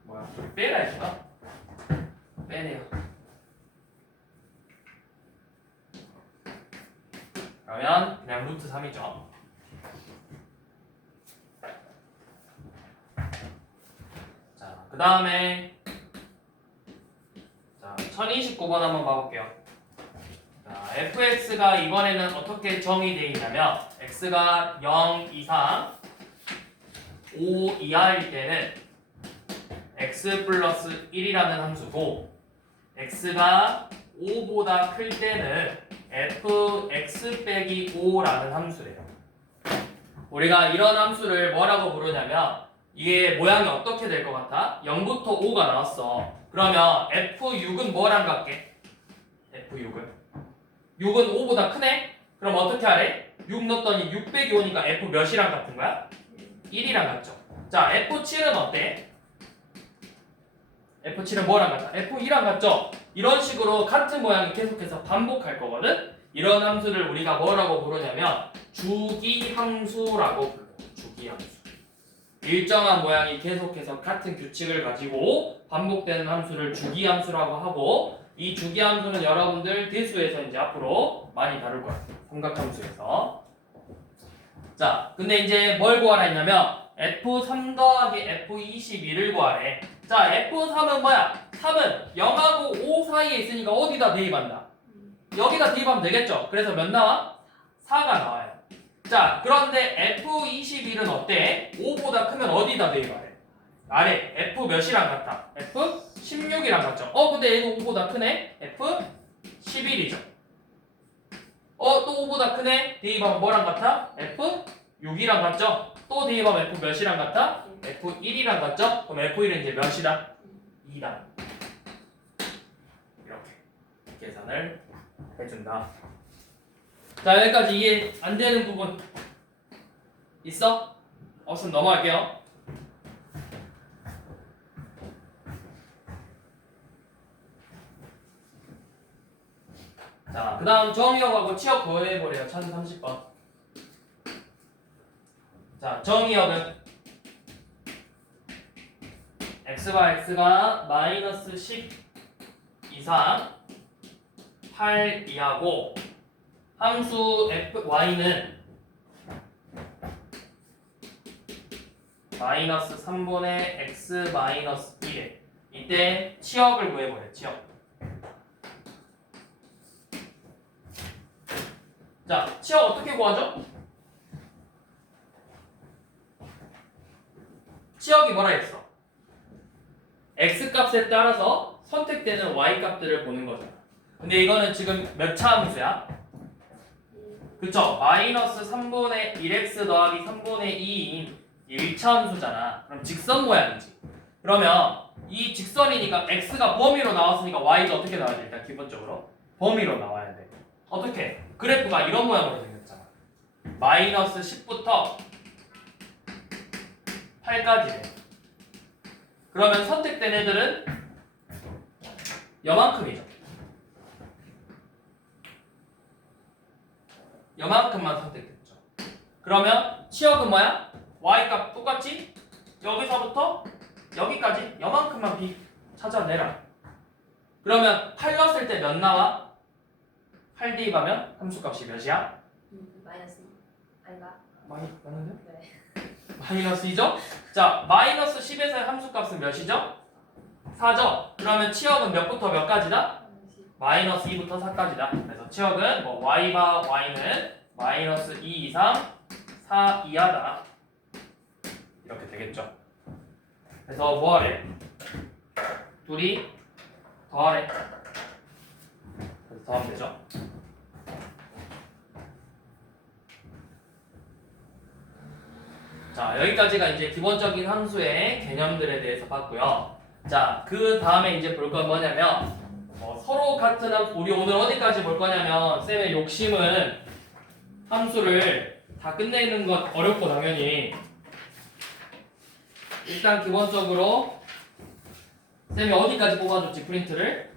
뭐야? 빼라 했어? 빼네요. 그러면 그냥 루트 3이죠. 자, 그 다음에 자, 1029번 한번 봐볼게요. 자, fx가 이번에는 어떻게 정의되어 있냐면 x가 0 이상 5 이하일 때는 x 플러스 1이라는 함수고 x가 5보다 클 때는 fx 빼기 5라는 함수래요. 우리가 이런 함수를 뭐라고 부르냐면 이게 모양이 어떻게 될 것 같아? 0부터 5가 나왔어. 그러면 f6은 뭐랑 같게? f6은 6은 5보다 크네? 그럼 어떻게 하래? 6 넣었더니 6 빼기 5니까 f 몇이랑 같은 거야? 1이랑 같죠. 자, f7은 어때? f7은 뭐랑 같아? f2랑 같죠? 이런 식으로 같은 모양이 계속해서 반복할 거거든? 이런 함수를 우리가 뭐라고 부르냐면 주기함수라고 불러요. 주기함수. 일정한 모양이 계속해서 같은 규칙을 가지고 반복되는 함수를 주기함수라고 하고 이 주기함수는 여러분들 대수에서 이제 앞으로 많이 다룰 거예요. 삼각함수에서. 자, 근데 이제 뭘 구하라 했냐면 F3 더하기 F22를 구하래. 자, F3은 뭐야? 3은 0하고 5 사이에 있으니까 어디다 대입한다? 여기다 대입하면 되겠죠? 그래서 몇 나와? 4가 나와요. 자, 그런데 F21은 어때? 5보다 크면 어디다 대입하래? 아래. F 몇이랑 같아? F16이랑 같죠? 근데 얘는 5보다 크네? F11이죠. 또 5보다 크네? 대입하면 뭐랑 같아? F6이랑 같죠? 또 대입하면 F 몇이랑 같아? F1이랑 같죠? 그럼 F1은 이제 몇이다? 2다. 이렇게 계산을 해준다. 자, 여기까지 이해 안 되는 부분 있어? 없으면 넘어갈게요. 자, 그 다음 정의역하고 치역 구해보래요. 1030번. 자, 정의역은 x와 x가 마이너스 10 이상 8 이하고 함수 fy는 마이너스 3분의 x 마이너스 1에 이때 치역을 구해보래. 치역. 자, 치역 어떻게 구하죠? 치역이 뭐라 했어? x 값에 따라서 선택되는 y 값들을 보는 거잖아. 근데 이거는 지금 몇 차 함수야? 그쵸? 마이너스 3분의 1x 더하기 3분의 2인 1차 함수잖아. 그럼 직선 모양이지. 그러면 이 직선이니까 x가 범위로 나왔으니까 y도 어떻게 나와야 돼? 일단 기본적으로 범위로 나와야 돼. 어떻게? 그래프가 이런 모양으로 생겼잖아. 마이너스 10부터 8까지네. 그러면 선택된 애들은 요만큼이죠. 요만큼만 선택됐죠. 그러면 치역은 뭐야? y값 똑같지? 여기서부터 여기까지 요만큼만 찾아내라. 그러면 8 넣었을 때 몇 나와? 8 대입하면 함수값이 몇이야? 마이너스 2 아닌가? 맞는데? 네. 마이너스 2죠? 자, 마이너스 10에서의 함수값은 몇이죠? 4죠? 그러면 치역은 몇부터 몇까지다? 마이너스 2부터 4까지다. 그래서 치역은 뭐 y와 y는 마이너스 2 이상 4 이하다. 이렇게 되겠죠. 그래서 뭐하래? 둘이 더하래. 그래서 더하면 되죠. 자, 여기까지가 이제 기본적인 함수의 개념들에 대해서 봤고요. 자, 그 다음에 이제 볼 건 뭐냐면 서로 같은 함수, 우리 오늘 어디까지 볼 거냐면 쌤의 욕심은 함수를 다 끝내는 건 어렵고 당연히 일단 기본적으로 쌤이 어디까지 뽑아줬지 프린트를?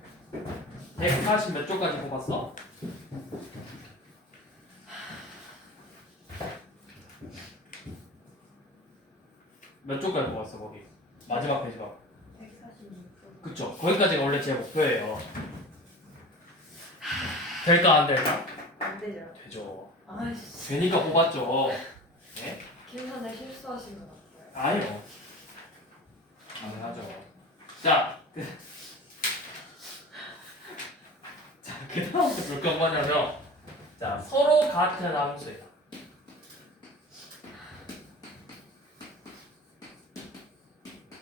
140 몇 쪽까지 뽑았어? 몇 쪽까지 뽑았어 거기? 마지막 페이지가. 146쪽. 그쵸. 거기까지가 원래 제 목표예요. 될까 안 될까? 안 되죠. 되죠. 아이씨. 되니까 뽑았죠. 네? 계산을 실수하신 것 같아요. 아니요. 가능하죠. 자, 그 다음부터 볼 건 뭐냐면, 자, 서로 같은 함수예요.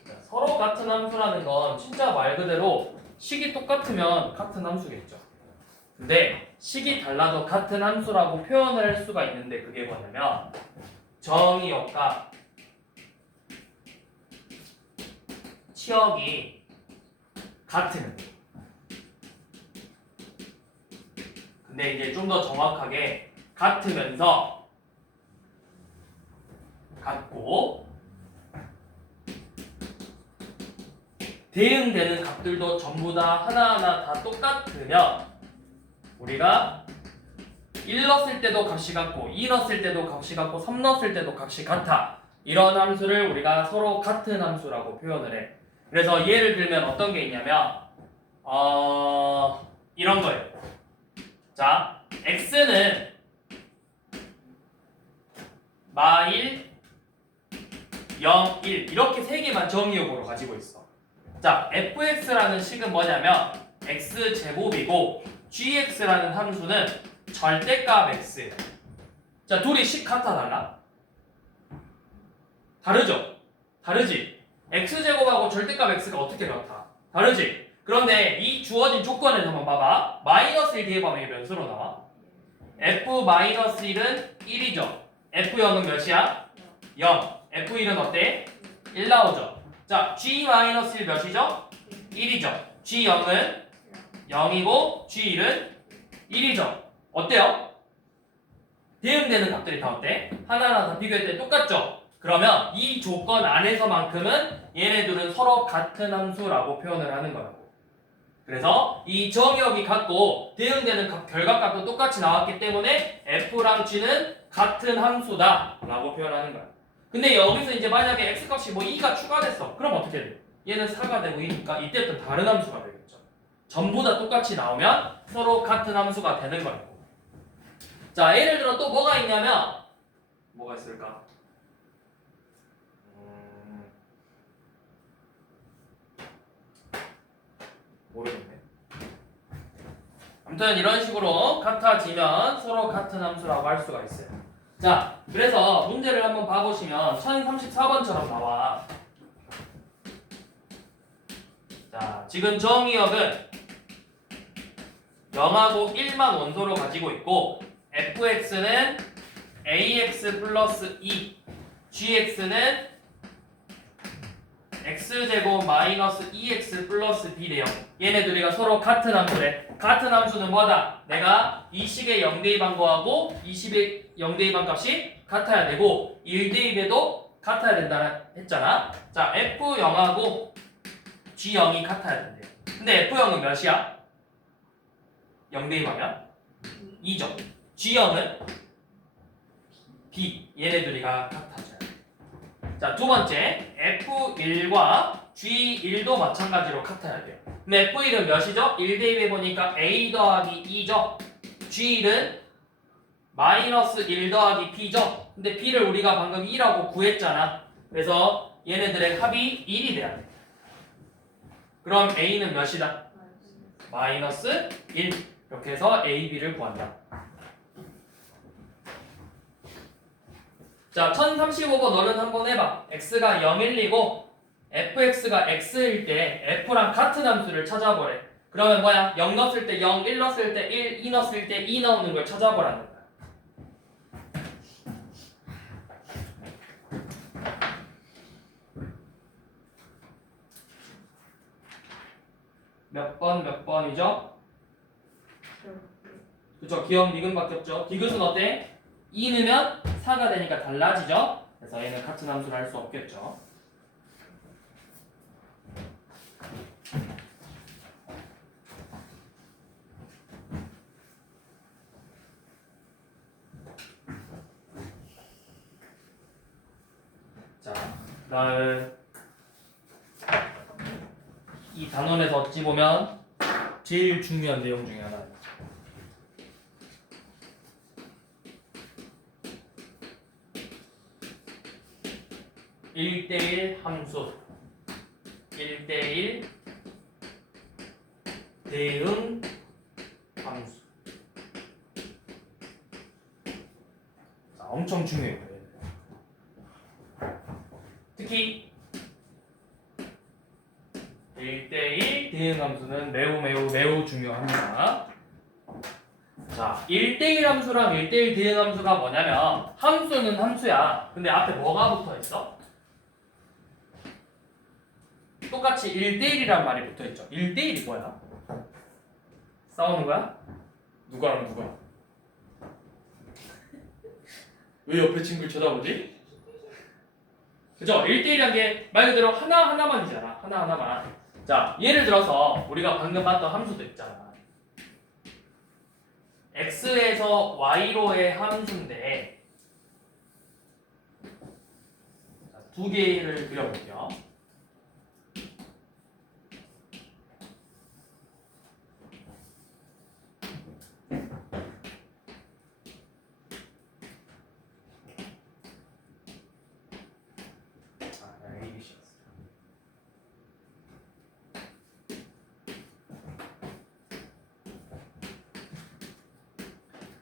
자, 서로 같은 함수라는 건 진짜 말 그대로 식이 똑같으면 같은 함수겠죠. 근데 식이 달라도 같은 함수라고 표현을 할 수가 있는데 그게 뭐냐면 정의역과 치역이 같으면 돼요. 근데 이제 좀 더 정확하게 같으면서 같고 대응되는 값들도 전부 다 하나하나 다 똑같으면 우리가 1 넣었을 때도 값이 같고 2 넣었을 때도 값이 같고 3 넣었을 때도 값이 같아. 이런 함수를 우리가 서로 같은 함수라고 표현을 해. 그래서 예를 들면 어떤 게 있냐면 이런 거예요. 자, x는 마1, 0, 1 이렇게 세 개만 정의역으로 가지고 있어. 자, fx라는 식은 뭐냐면 x제곱이고 gx라는 함수는 절대값 x예요. 자, 둘이 식 같아 달라? 다르죠? 다르지? x제곱하고 절대값 x가 어떻게 같아? 다르지? 그런데 이 주어진 조건에서 한번 봐봐. 마이너스 1 대입하면 이게 몇으로 나와? f-1은 1이죠. f0은 몇이야? 0. f1은 어때? 1 나오죠. 자, g-1 몇이죠? 1이죠. g0은 0이고 g1은 1이죠. 어때요? 대응되는 값들이 다 어때? 하나하나 다 비교할 때 똑같죠? 그러면 이 조건 안에서만큼은 얘네들은 서로 같은 함수라고 표현을 하는 거라고. 그래서 이 정의역이 같고 대응되는 결과값도 똑같이 나왔기 때문에 f랑 g는 같은 함수다 라고 표현하는 거야. 근데 여기서 이제 만약에 x값이 뭐 2가 추가됐어. 그럼 어떻게 돼? 얘는 4가 되고 2니까 이때부터 다른 함수가 되겠죠. 전부 다 똑같이 나오면 서로 같은 함수가 되는 거라고. 자, 예를 들어 또 뭐가 있냐면 뭐가 있을까? 모르겠네. 아무튼 이런 식으로 같아지면 서로 같은 함수라고 할 수가 있어요. 자, 그래서 문제를 한번 봐보시면 1034번처럼 나와. 자, 지금 정의역은 0하고 1만 원소로 가지고 있고 fx는 ax 플러스 2, gx는 x제곱 마이너스 2x 플러스 b래요. 얘네들이가 서로 같은 함수래. 같은 함수는 뭐다? 내가 이 식의 0대입한 거하고 이 식의 0대입한 값이 같아야 되고 1대입에도 같아야 된다 했잖아. 자, f0하고 g0이 같아야 된대요. 근데 f0은 몇이야? 0대입하면 2죠. g0은 b. 얘네들이가 같아져요. 자, 두 번째 F1과 G1도 마찬가지로 같아야 돼요. 그럼 F1은 몇이죠? 1대입해 보니까 A 더하기 2죠. G1은 마이너스 1 더하기 B죠. 근데 B를 우리가 방금 2라고 구했잖아. 그래서 얘네들의 합이 1이 돼야 돼. 그럼 A는 몇이다? 마이너스 1. 이렇게 해서 A, B를 구한다. 자, 1035번 너는 한번 해봐. x가 0, 1이고 fx가 x일 때 f랑 같은 함수를 찾아보래. 그러면 뭐야? 0 넣었을 때 0, 1 넣었을 때 1, 2 넣었을 때 2 나오는 걸 찾아보라는 거야. 몇 번이죠? 그쵸, 기억 미금 바뀌었죠. 디귿은 어때? 2 넣으면 4가 되니까 달라지죠? 그래서 얘는 같은 함수를 할 수 없겠죠. 그다음 이 단원에서 어찌 보면 제일 중요한 내용 중에 하나. 1대1 함수, 1대1 대응 함수. 자, 엄청 중요해요. 특히 1대1 대응 함수는 매우 중요합니다. 자, 1대1 함수랑 1대1 대응 함수가 뭐냐면 함수는 함수야. 근데 앞에 뭐가 붙어 있어? 똑같이 1대1이란 말이 붙어 있죠. 1대1이 뭐야? 싸우는 거야? 누구랑 누구야? 왜 옆에 친구를 쳐다보지? 그죠? 1대1이란 게 말 그대로 하나하나만이잖아. 하나하나만. 자, 예를 들어서 우리가 방금 봤던 함수도 있잖아. x에서 y로의 함수인데 자, 두 개를 그려볼게요.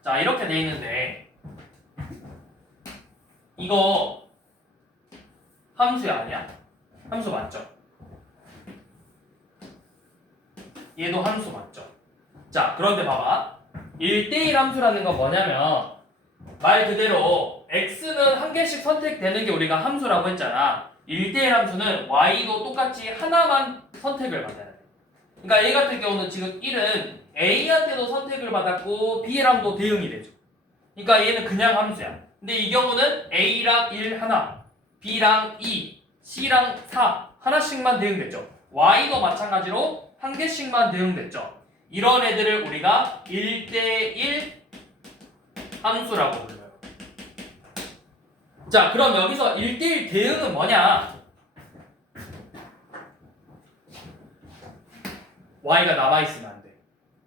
자, 이렇게 돼 있는데 이거 함수야 아니야? 함수 맞죠? 얘도 함수 맞죠? 자, 그런데 봐봐. 1대1 함수라는 건 뭐냐면 말 그대로 x는 한 개씩 선택되는 게 우리가 함수라고 했잖아. 1대1 함수는 y도 똑같이 하나만 선택을 받아야 돼. 그러니까 얘 같은 경우는 지금 1은 a한테도 선택을 받았고 b랑도 대응이 되죠. 그러니까 얘는 그냥 함수야. 근데 이 경우는 a랑 1 하나, b랑 2, c랑 4 하나씩만 대응됐죠. y도 마찬가지로 한 개씩만 대응됐죠. 이런 애들을 우리가 1대1 함수라고 불러요. 자, 그럼 여기서 1대1 대응은 뭐냐? y가 남아있으면 안 돼.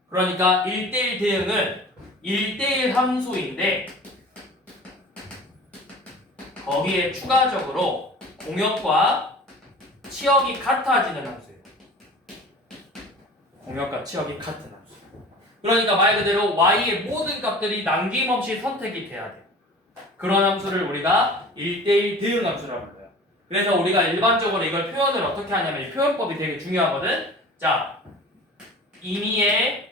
그러니까 1대1 대응은 1대1 함수인데 거기에 추가적으로 공역과 치역이 같아지는 함수예요. 공역과 치역이 같은 함수. 그러니까 말 그대로 y의 모든 값들이 남김없이 선택이 돼야 돼. 그런 함수를 우리가 1대1 대응 함수라고 불러요. 그래서 우리가 일반적으로 이걸 표현을 어떻게 하냐면 이 표현법이 되게 중요하거든. 자, 임의의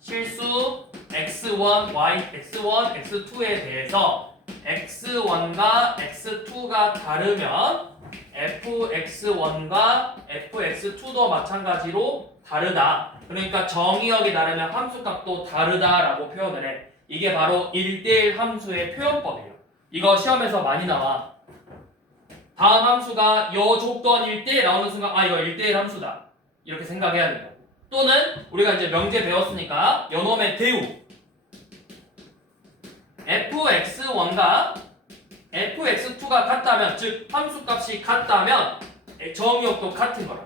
실수 x1, x1, x2에 대해서 x1과 x2가 다르면 fx1과 fx2도 마찬가지로 다르다. 그러니까 정의역이 다르면 함수값도 다르다라고 표현을 해. 이게 바로 1대1 함수의 표현법이에요. 이거 시험에서 많이 나와. 다음 함수가 요 조건 1대1 나오는 순간 아 이거 1대1 함수다. 이렇게 생각해야 된다. 또는 우리가 이제 명제 배웠으니까 요놈의 대우 fx1과 fx2가 같다면 즉 함수값이 같다면 정의역도 같은 거라.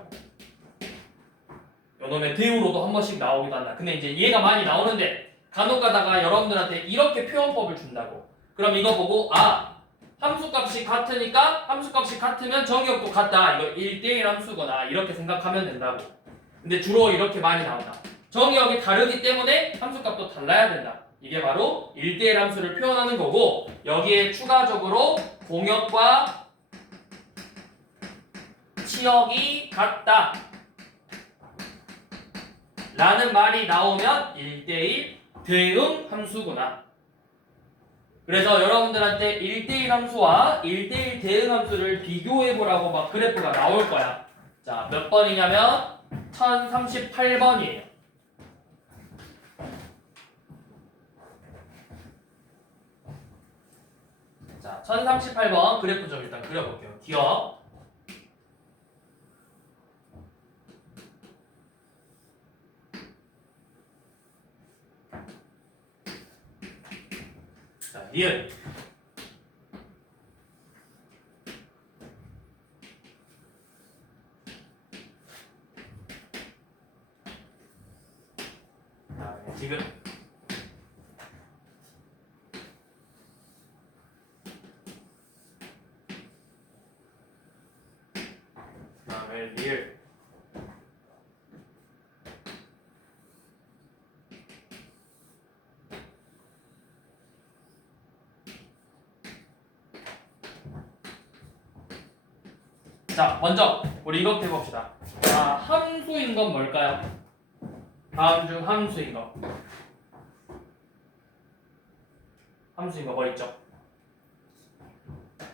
요놈의 대우로도 한 번씩 나오기도 한다. 근데 이제 얘가 많이 나오는데 간혹 가다가 여러분들한테 이렇게 표현법을 준다고. 그럼 이거 보고 아 함수값이 같으니까 함수값이 같으면 정의역도 같다. 이거 1대1 함수거나 이렇게 생각하면 된다고. 근데 주로 이렇게 많이 나온다. 정의역이 다르기 때문에 함수값도 달라야 된다. 이게 바로 1대1 함수를 표현하는 거고 여기에 추가적으로 공역과 치역이 같다 라는 말이 나오면 1대1 대응 함수구나. 그래서 여러분들한테 1대1 함수와 1대1 대응 함수를 비교해보라고 막 그래프가 나올 거야. 자, 몇 번이냐면 1038번이에요. 자, 1038번 그래프 좀 일단 그려볼게요. 기억. 자, 리을. 디귿. 그다음에 리을. 자, 먼저 우리 이것부터 해봅시다. 자, 함수인 건 뭘까요? 다음 중 함수인 거. 함수인 거 뭐 있죠?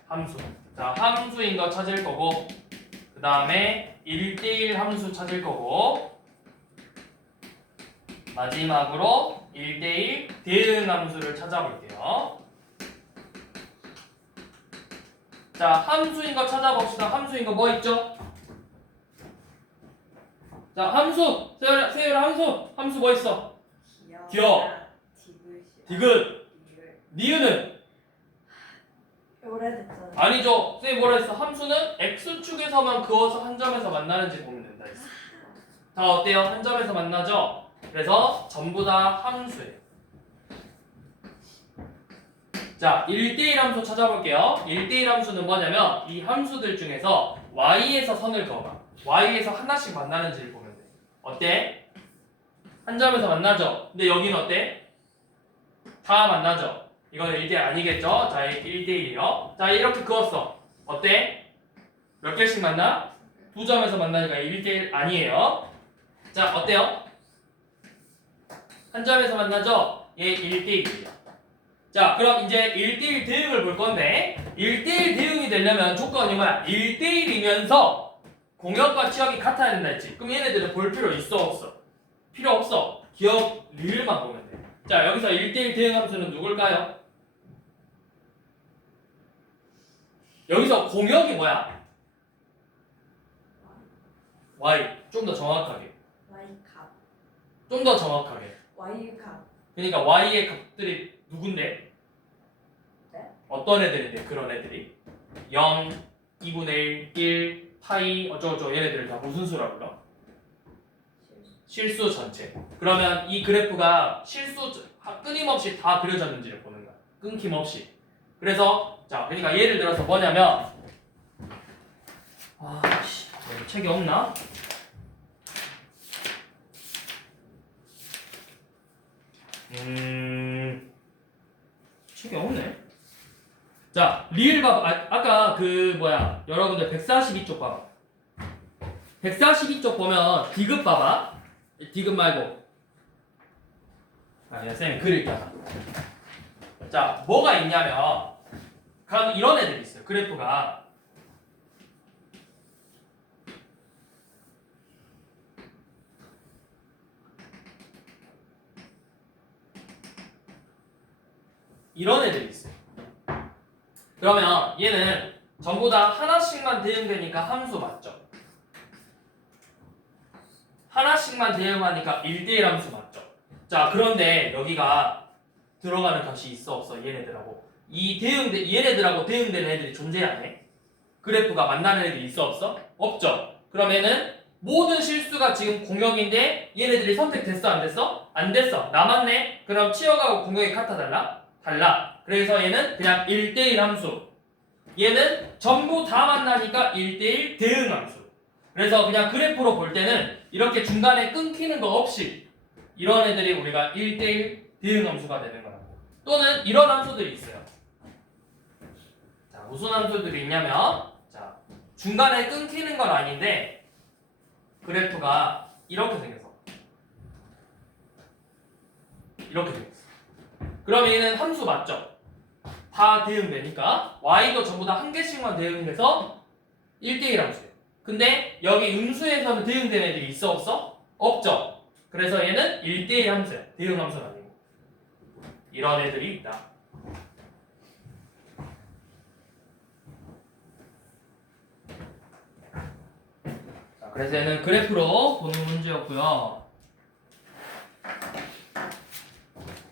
함수. 자, 함수인 거 찾을 거고, 그 다음에 1대1 함수 찾을 거고, 마지막으로 1대1 대응 함수를 찾아볼게요. 자, 함수인 거 찾아봅시다. 함수인 거 뭐 있죠? 자, 함수! 세율아 함수! 함수 뭐 있어? 기억. 디귿. 니은은? 오래됐잖아. 아니죠. 쌤이 뭐라 했어? 함수는 x축에서만 그어서 한 점에서 만나는지 보면 된다 했어. 다 어때요? 한 점에서 만나죠? 그래서 전부 다 함수예요. 자, 1대1 함수 찾아볼게요. 1대1 함수는 뭐냐면 이 함수들 중에서 y에서 선을 그어봐. y에서 하나씩 만나는지를 보면 돼. 어때? 한 점에서 만나죠? 근데 여기는 어때? 다 만나죠? 이거는 1대1 아니겠죠? 자, 1대1이요. 자, 이렇게 그었어. 어때? 몇 개씩 만나? 두 점에서 만나니까 1대1 아니에요. 자, 어때요? 한 점에서 만나죠? 얘 1대1이에요. 자, 그럼 이제 1대1 대응을 볼 건데 1대1 대응이 되려면 조건이 뭐야? 1대1이면서 공역과 치역이 같아야 된다 했지. 그럼 얘네들은 볼 필요 있어 없어? 필요 없어. 기억 리을만 보면 돼. 자, 여기서 1대1 대응 함수는 누굴까요? 여기서 공역이 뭐야? y. 좀 더 정확하게. Y 값. 좀 더 정확하게. Y 값. 그러니까 y의 값들이 누군데? 네? 어떤 애들인데 그런 애들이? 0, 2분의 1, 1, 파이 어쩌고저쩌고 얘네들을 다 무슨 수라고 불러? 실수 전체. 그러면 이 그래프가 끊임없이 다 그려졌는지를 보는 거야. 끊김없이. 그래서 자, 그러니까 예를 들어서 뭐냐면 아씨, 여기 책이 없나? 책이 없네. 자, 리을 봐봐. 아까 그 뭐야? 여러분들 142쪽 봐봐. 142쪽 보면 디귿 봐봐. 디귿 말고. 아니야, 쌤이 그릴게요. 자, 뭐가 있냐면 이런 애들이 있어요. 그래프가 이런 애들이 있어요. 그러면 얘는 전부 다 하나씩만 대응되니까 함수 맞죠? 하나씩만 대응하니까 1대1 함수 맞죠? 자, 그런데 여기가 들어가는 값이 있어 없어? 얘네들하고 얘네들하고 대응되는 애들이 존재 안 해? 그래프가 만나는 애들이 있어 없어? 없죠? 그러면은 모든 실수가 지금 공역인데 얘네들이 선택됐어 안 됐어? 안 됐어. 남았네? 그럼 치역하고 공역이 같아 달라? 달라. 그래서 얘는 그냥 1대1 함수. 얘는 전부 다 만나니까 1대1 대응 함수. 그래서 그냥 그래프로 볼 때는 이렇게 중간에 끊기는 거 없이 이런 애들이 우리가 1대1 대응 함수가 되는 거라고. 또는 이런 함수들이 있어요. 자, 무슨 함수들이 있냐면 자, 중간에 끊기는 건 아닌데 그래프가 이렇게 생겼어. 이렇게 생겼어. 그럼 얘는 함수 맞죠? 다 대응되니까 y도 전부 다 한 개씩만 대응돼서 1대1 함수예요. 근데 여기 음수에서는 대응되는 애들이 있어 없어? 없죠. 그래서 얘는 1대1 함수야. 대응 함수는 아니고. 이런 애들이 있다. 자, 그래서 얘는 그래프로 보는 문제였고요.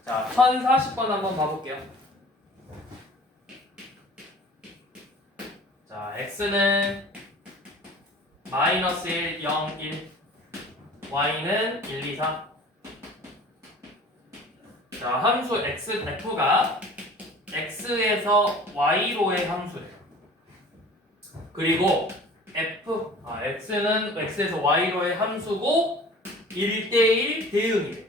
자, 1040번 한번 봐볼게요. 자, x는 마이너스 1, 0, 1, y는 1, 2, 3. 자, 함수 f가 x에서 y로의 함수래요. 그리고 x는 x에서 y로의 함수고 1대1 대응이래.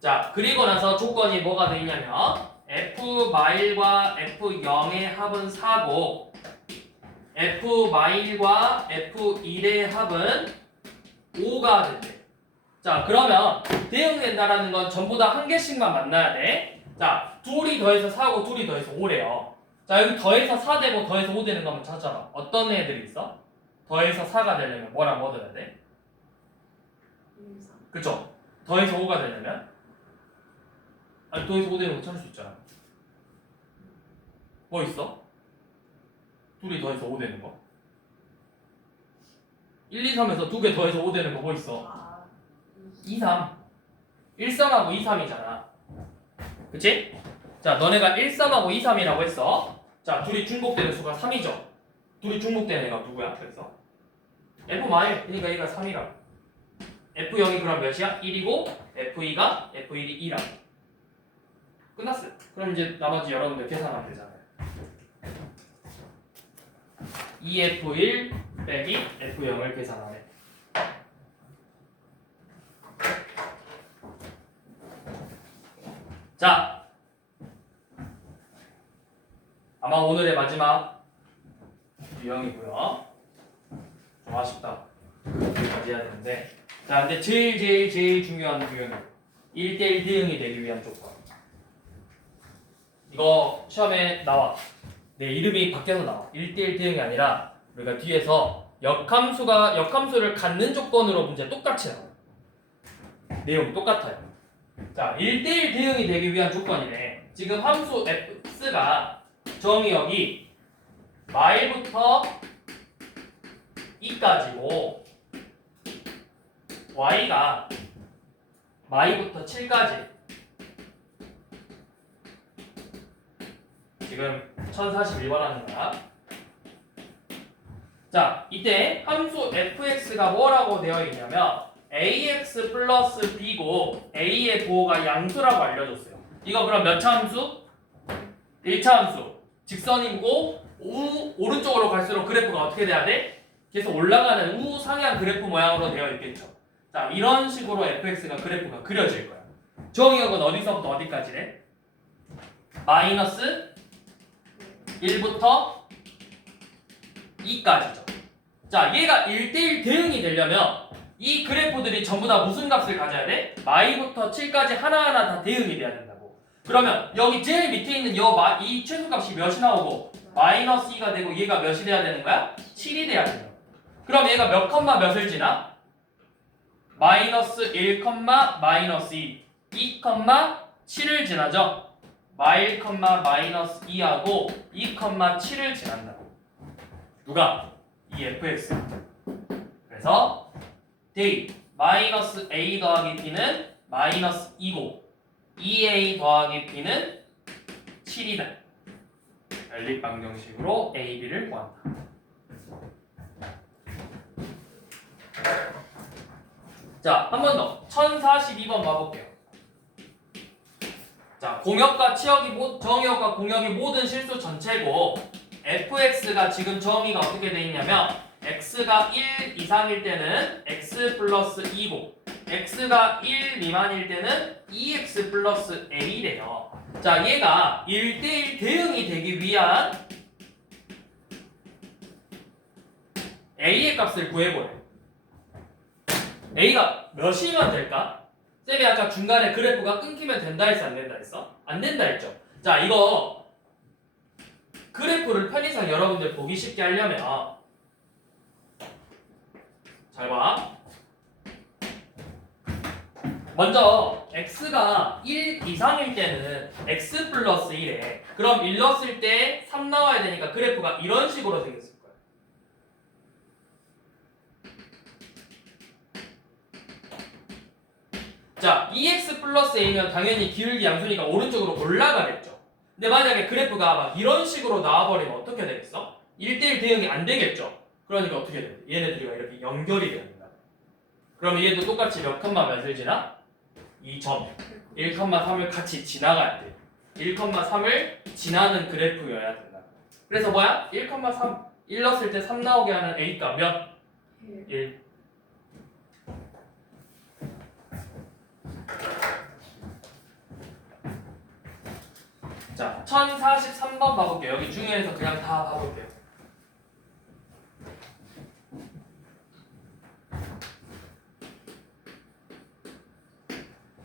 자, 그리고 나서 조건이 뭐가 돼 있냐면 f 마일과 f 0의 합은 4고 f 마일과 f 1의 합은 5가 된대. 자, 그러면 대응된다라는 건 전부 다 한 개씩만 만나야 돼. 자, 둘이 더해서 4고 둘이 더해서 5래요. 자, 여기 더해서 4 되고 더해서 5 되는 거 한번 찾아봐. 어떤 애들이 있어? 더해서 4가 되려면 뭐랑 뭐 들어야 돼? 1, 3. 그쵸? 더해서 5가 되려면? 아니, 더해서 5 되는 거 찾을 수 있잖아. 뭐 있어? 둘이 더해서 5 되는 거. 1, 2, 3에서 두 개 더해서 5 되는 거 뭐 있어? 2, 3. 1, 3하고 2, 3이잖아. 그치? 자, 너네가 1, 3하고 2, 3이라고 했어. 자, 둘이 중복되는 수가 3이죠. 둘이 중복되는 애가 누구야? 그래서 F 마일, 그러니까 얘가 3이라. F0이 그럼 몇이야? 1이고 F2가 F1이 2라. 끝났어요. 그럼 이제 나머지 여러분들 계산하면 되잖아요. 2F1 빼기 F0을 계산하네. 자, 아마 오늘의 마지막 유형이고요. 좀 아쉽다. 여기까지 해야 되는데. 자, 근데 제일 중요한 유형이 1대1 대응이 되기 위한 조건. 이거 시험에 나와. 내 이름이 바뀌어서 나와. 1대1 대응이 아니라 우리가 뒤에서 역함수를 갖는 조건으로 문제 똑같이 나와. 내용 똑같아요. 자, 1대1 대응이 되기 위한 조건이네. 지금 함수 fx가 정의 여기 마일부터 2까지고 y가 마이부터 7까지. 지금 1041번 하는 거야. 자, 이때 함수 fx가 뭐라고 되어 있냐면 ax 플러스 b고 a의 부호가 양수라고 알려줬어요. 이거 그럼 몇 차 함수? 1차 함수. 직선이고 오른쪽으로 갈수록 그래프가 어떻게 돼야 돼? 계속 올라가는 우상향 그래프 모양으로 되어 있겠죠. 자, 이런 식으로 fx가 그래프가 그려질 거야. 정의역은 어디서부터 어디까지래? 마이너스 1부터 2까지죠. 자, 얘가 1대1 대응이 되려면 이 그래프들이 전부 다 무슨 값을 가져야 돼? 마이부터 7까지 하나하나 다 대응이 돼야 된다고. 그러면 여기 제일 밑에 있는 이 최소값이 몇이 나오고 마이너스 2가 되고 얘가 몇이 돼야 되는 거야? 7이 돼야 된다. 그럼 얘가 몇 컴마 몇을 지나? 마이너스 1, 마이너스 2, 2, 7을 지나죠? 마일, 마이너스 2하고 2, 7을 지난다고. 누가? 이 fx. 그래서 데이 마이너스 a 더하기 b는 마이너스 2고 2a 더하기 b는 7이다. 연립 방정식으로 a, b를 구한다. 자, 한 번 더. 1042번 봐볼게요. 자, 공역과 정의역과 공역이 모든 실수 전체고 fx가 지금 정의가 어떻게 돼 있냐면 x가 1 이상일 때는 x 플러스 2고 x가 1 미만일 때는 2x 플러스 a래요. 자, 얘가 1대1 대응이 되기 위한 a의 값을 구해보래. a가 몇이면 될까? 쌤이 아까 중간에 그래프가 끊기면 된다 했어, 안 된다 했어? 안 된다 했죠. 자, 이거 그래프를 편의상 여러분들 보기 쉽게 하려면 잘 봐. 먼저 x가 1 이상일 때는 x 플러스 1에 그럼 1 넣었을 때 3 나와야 되니까 그래프가 이런 식으로 생겼을 거야. 자, 2x 플러스 a면 당연히 기울기 양수니까 오른쪽으로 올라가겠죠. 근데 만약에 그래프가 막 이런 식으로 나와버리면 어떻게 되겠어? 1대1 대응이 안 되겠죠. 그러니까 어떻게 돼? 얘네들이 이렇게 연결이 돼야 된다. 그럼 얘도 똑같이 몇 컴마 몇을 지나? 2점 1,3을 같이 지나가야 돼. 1,3을 지나는 그래프여야 된다. 그래서 뭐야? 1,3 1 넣었을 때 3 나오게 하는 A값 몇? 1. 자, 1043번 봐볼게요. 여기 중에서 그냥 다 봐볼게요.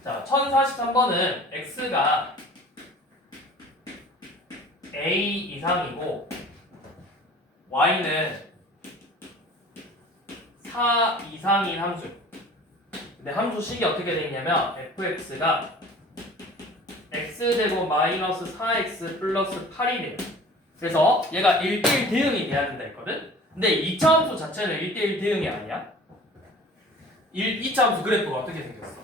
자, 1043번은 x가 a 이상이고 y는 4 이상인 함수. 근데 함수식이 어떻게 돼 있냐면 fx가 x제곱 마이너스 4x 플러스 8이 돼요. 그래서 얘가 1대1 대응이 돼야 된다 했거든? 근데 2차 함수 자체는 1대1 대응이 아니야. 2차 함수 그래프가 어떻게 생겼어?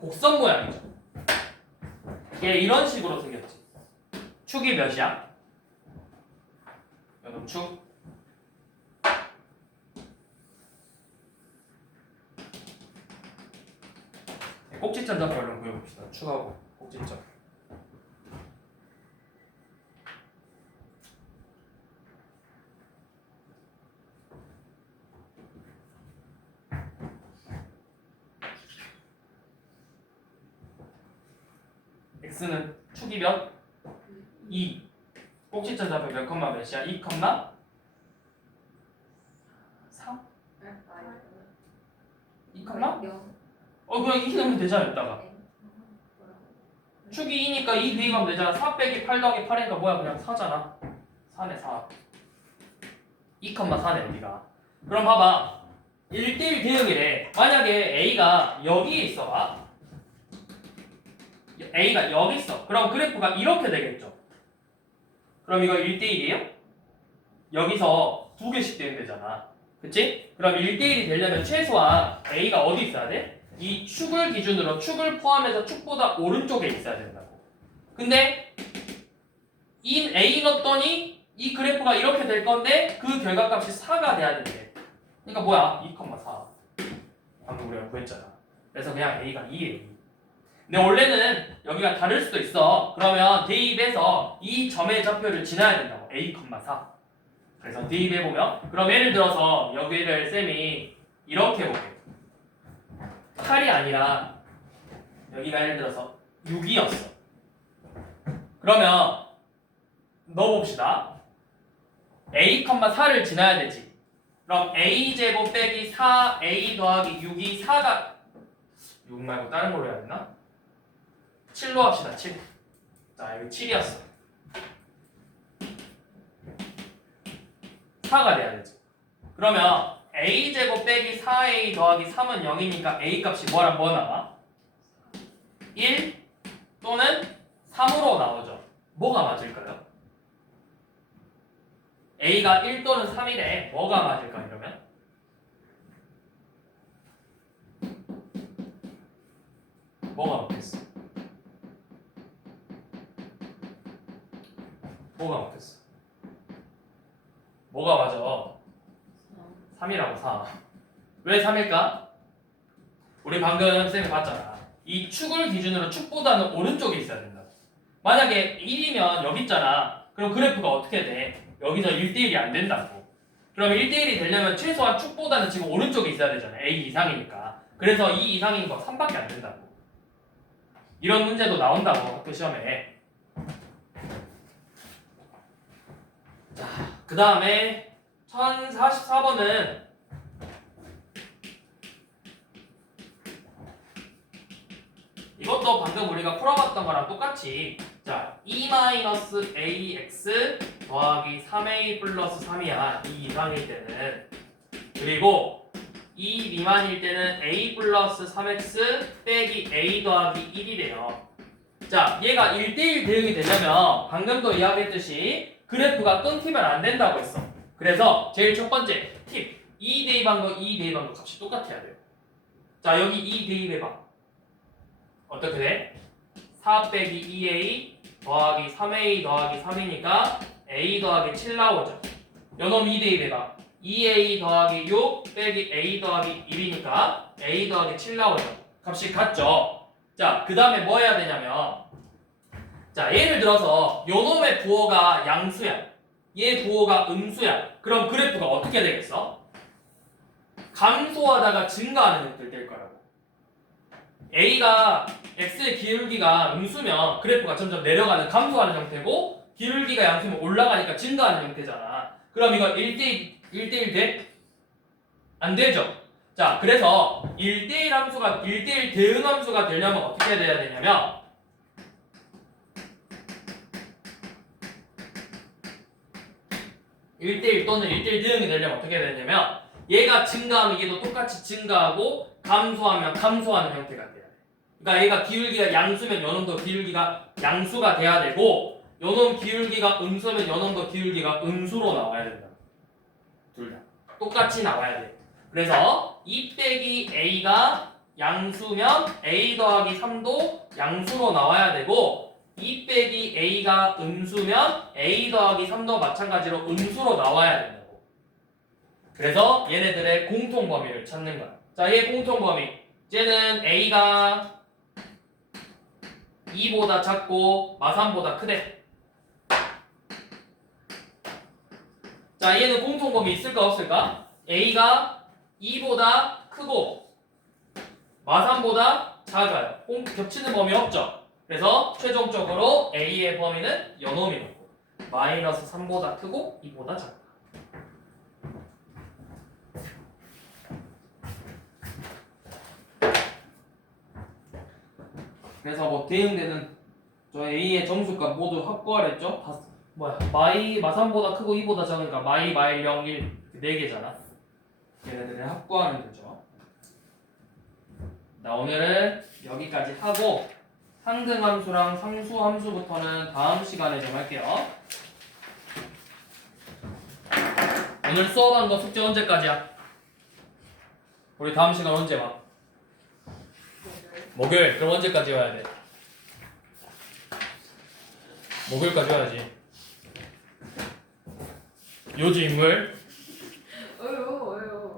곡선 모양이죠. 얘 이런 식으로 생겼지. 축이 몇이야? 여러분 축 꼭지점 잡고 얼른 구해봅시다. 축하고 꼭지점. x는 축이 몇? 2. 꼭지점 잡으면 몇 컴마 몇이야? 2 컴마 3? 2 컴마? 그냥 2 넣으면 되잖아 이따가. 축이 2니까 2 대입하면 되잖아. 4 빼기 8 더하기 8이니까 뭐야? 그냥 4잖아. 4네 4. 2,4네 여기가. 그럼 봐봐. 1대1 대응이래. 만약에 A가 여기에 있어 봐. A가 여기 있어. 그럼 그래프가 이렇게 되겠죠. 그럼 이거 1대1이에요? 여기서 두 개씩 되면 되잖아. 그치? 그럼 1대1이 되려면 최소한 A가 어디 있어야 돼? 이 축을 기준으로 축을 포함해서 축보다 오른쪽에 있어야 된다고. 근데 이 A 넣었더니 이 그래프가 이렇게 될 건데 그 결과값이 4가 돼야 된대. 그러니까 뭐야? 2,4. 방금 우리가 구했잖아. 그래서 그냥 A가 2예요. 근데 원래는 여기가 다를 수도 있어. 그러면 대입해서 이 점의 좌표를 지나야 된다고. A,4. 그래서 대입해보면 그럼 예를 들어서 여기를 쌤이 이렇게 해볼게. 8이 아니라 여기가 예를 들어서 6이었어. 그러면 넣어봅시다. A,4를 지나야 되지. 그럼 A제곱 빼기 4A 더하기 6이 4가 6 말고 다른 걸로 해야 되나? 7로 합시다. 7. 자, 여기 7이었어. 4가 돼야 되지. 그러면 A제곱 빼기 4A 더하기 3은 0이니까 A 값이 뭐 나와? 1 또는 3으로 나오죠. 뭐가 맞을까요? A가 1 또는 3이래. 뭐가 맞을까 이러면? 뭐가 맞겠어? 뭐가 맞겠어? 뭐가 맞아? 3이라고 4. 왜 3일까? 우리 방금 쌤이 봤잖아. 이 축을 기준으로 축보다는 오른쪽에 있어야 된다. 만약에 1이면 여기 있잖아. 그럼 그래프가 어떻게 돼? 여기서 1대1이 안 된다고. 그럼 1대1이 되려면 최소한 축보다는 지금 오른쪽에 있어야 되잖아. A 이상이니까. 그래서 2 이상인 거 3밖에 안 된다고. 이런 문제도 나온다고 학교 시험에. 자, 그 다음에 1044번은 이것도 방금 우리가 풀어봤던 거랑 똑같이 자, E-AX 더하기 3A 플러스 3이야. 2 이상일 때는. 그리고 2 미만일 때는 A 플러스 3X 빼기 A 더하기 1이래요. 자, 얘가 1대1 대응이 되려면 방금도 이야기했듯이 그래프가 끊기면 안 된다고 했어. 그래서 제일 첫 번째 팁. 2 대입한 거, 2 대입한 거 값이 똑같아야 돼요. 자, 여기 2 대입해봐. 어떻게 돼? 4 빼기 2A 더하기 3A 더하기 3이니까 A 더하기 7 나오죠. 요놈 2 대입해봐. 2A 더하기 6 빼기 A 더하기 1이니까 A 더하기 7 나오죠. 값이 같죠? 자, 그 다음에 뭐 해야 되냐면, 자, 예를 들어서 요 놈의 부호가 양수야. 얘 부호가 음수야. 그럼 그래프가 어떻게 되겠어? 감소하다가 증가하는 형태를 될 거라고. A가 X의 기울기가 음수면 그래프가 점점 내려가는 감소하는 형태고, 기울기가 양수면 올라가니까 증가하는 형태잖아. 그럼 이거 1대1 돼? 안 되죠? 자, 그래서 1대1 함수가 1대1 대응 함수가 되려면 어떻게 돼야 되냐면, (1대1) 또는 1대1 대응이 되려면 어떻게 되냐면, 얘가 증가하면 얘도 똑같이 증가하고, 감소하면 감소하는 형태가 돼야 돼. 그러니까 얘가 기울기가 양수면 요놈도 기울기가 양수가 돼야 되고, 요놈 기울기가 음수면 요놈도 기울기가 음수로 나와야 된다. 둘 다 똑같이 나와야 돼. 그래서 2 빼기 a가 양수면 a 더하기 3도 양수로 나와야 되고, 2 빼기 a가 음수면 a 더하기 3도 마찬가지로 음수로 나와야 된다고. 그래서 얘네들의 공통 범위를 찾는 거야. 자, 얘 공통 범위. 쟤는 a가 2보다 작고 마3보다 크대. 자, 얘는 공통 범위 있을까 없을까? a가 2보다 크고 마3보다 작아요. 겹치는 범위 없죠? 그래서 최종적으로 a의 범위는 요놈이고 마이너스 3보다 크고 2보다 작다. 그래서 뭐 대응되는 저 a의 점수값 모두 확보하랬죠? 마3보다 크고 2보다 작으니까 마이 0, 1 4개잖아. 얘네들은 확보하면 되죠. 나 오늘은 여기까지 하고 상등함수랑 상수함수부터는 다음 시간에 좀 할게요. 오늘 수업한 거 숙제 언제까지야? 우리 다음 시간 언제 봐? 목요일. 그럼 언제까지 와야 돼? 목요일까지 와야지. 요주 인물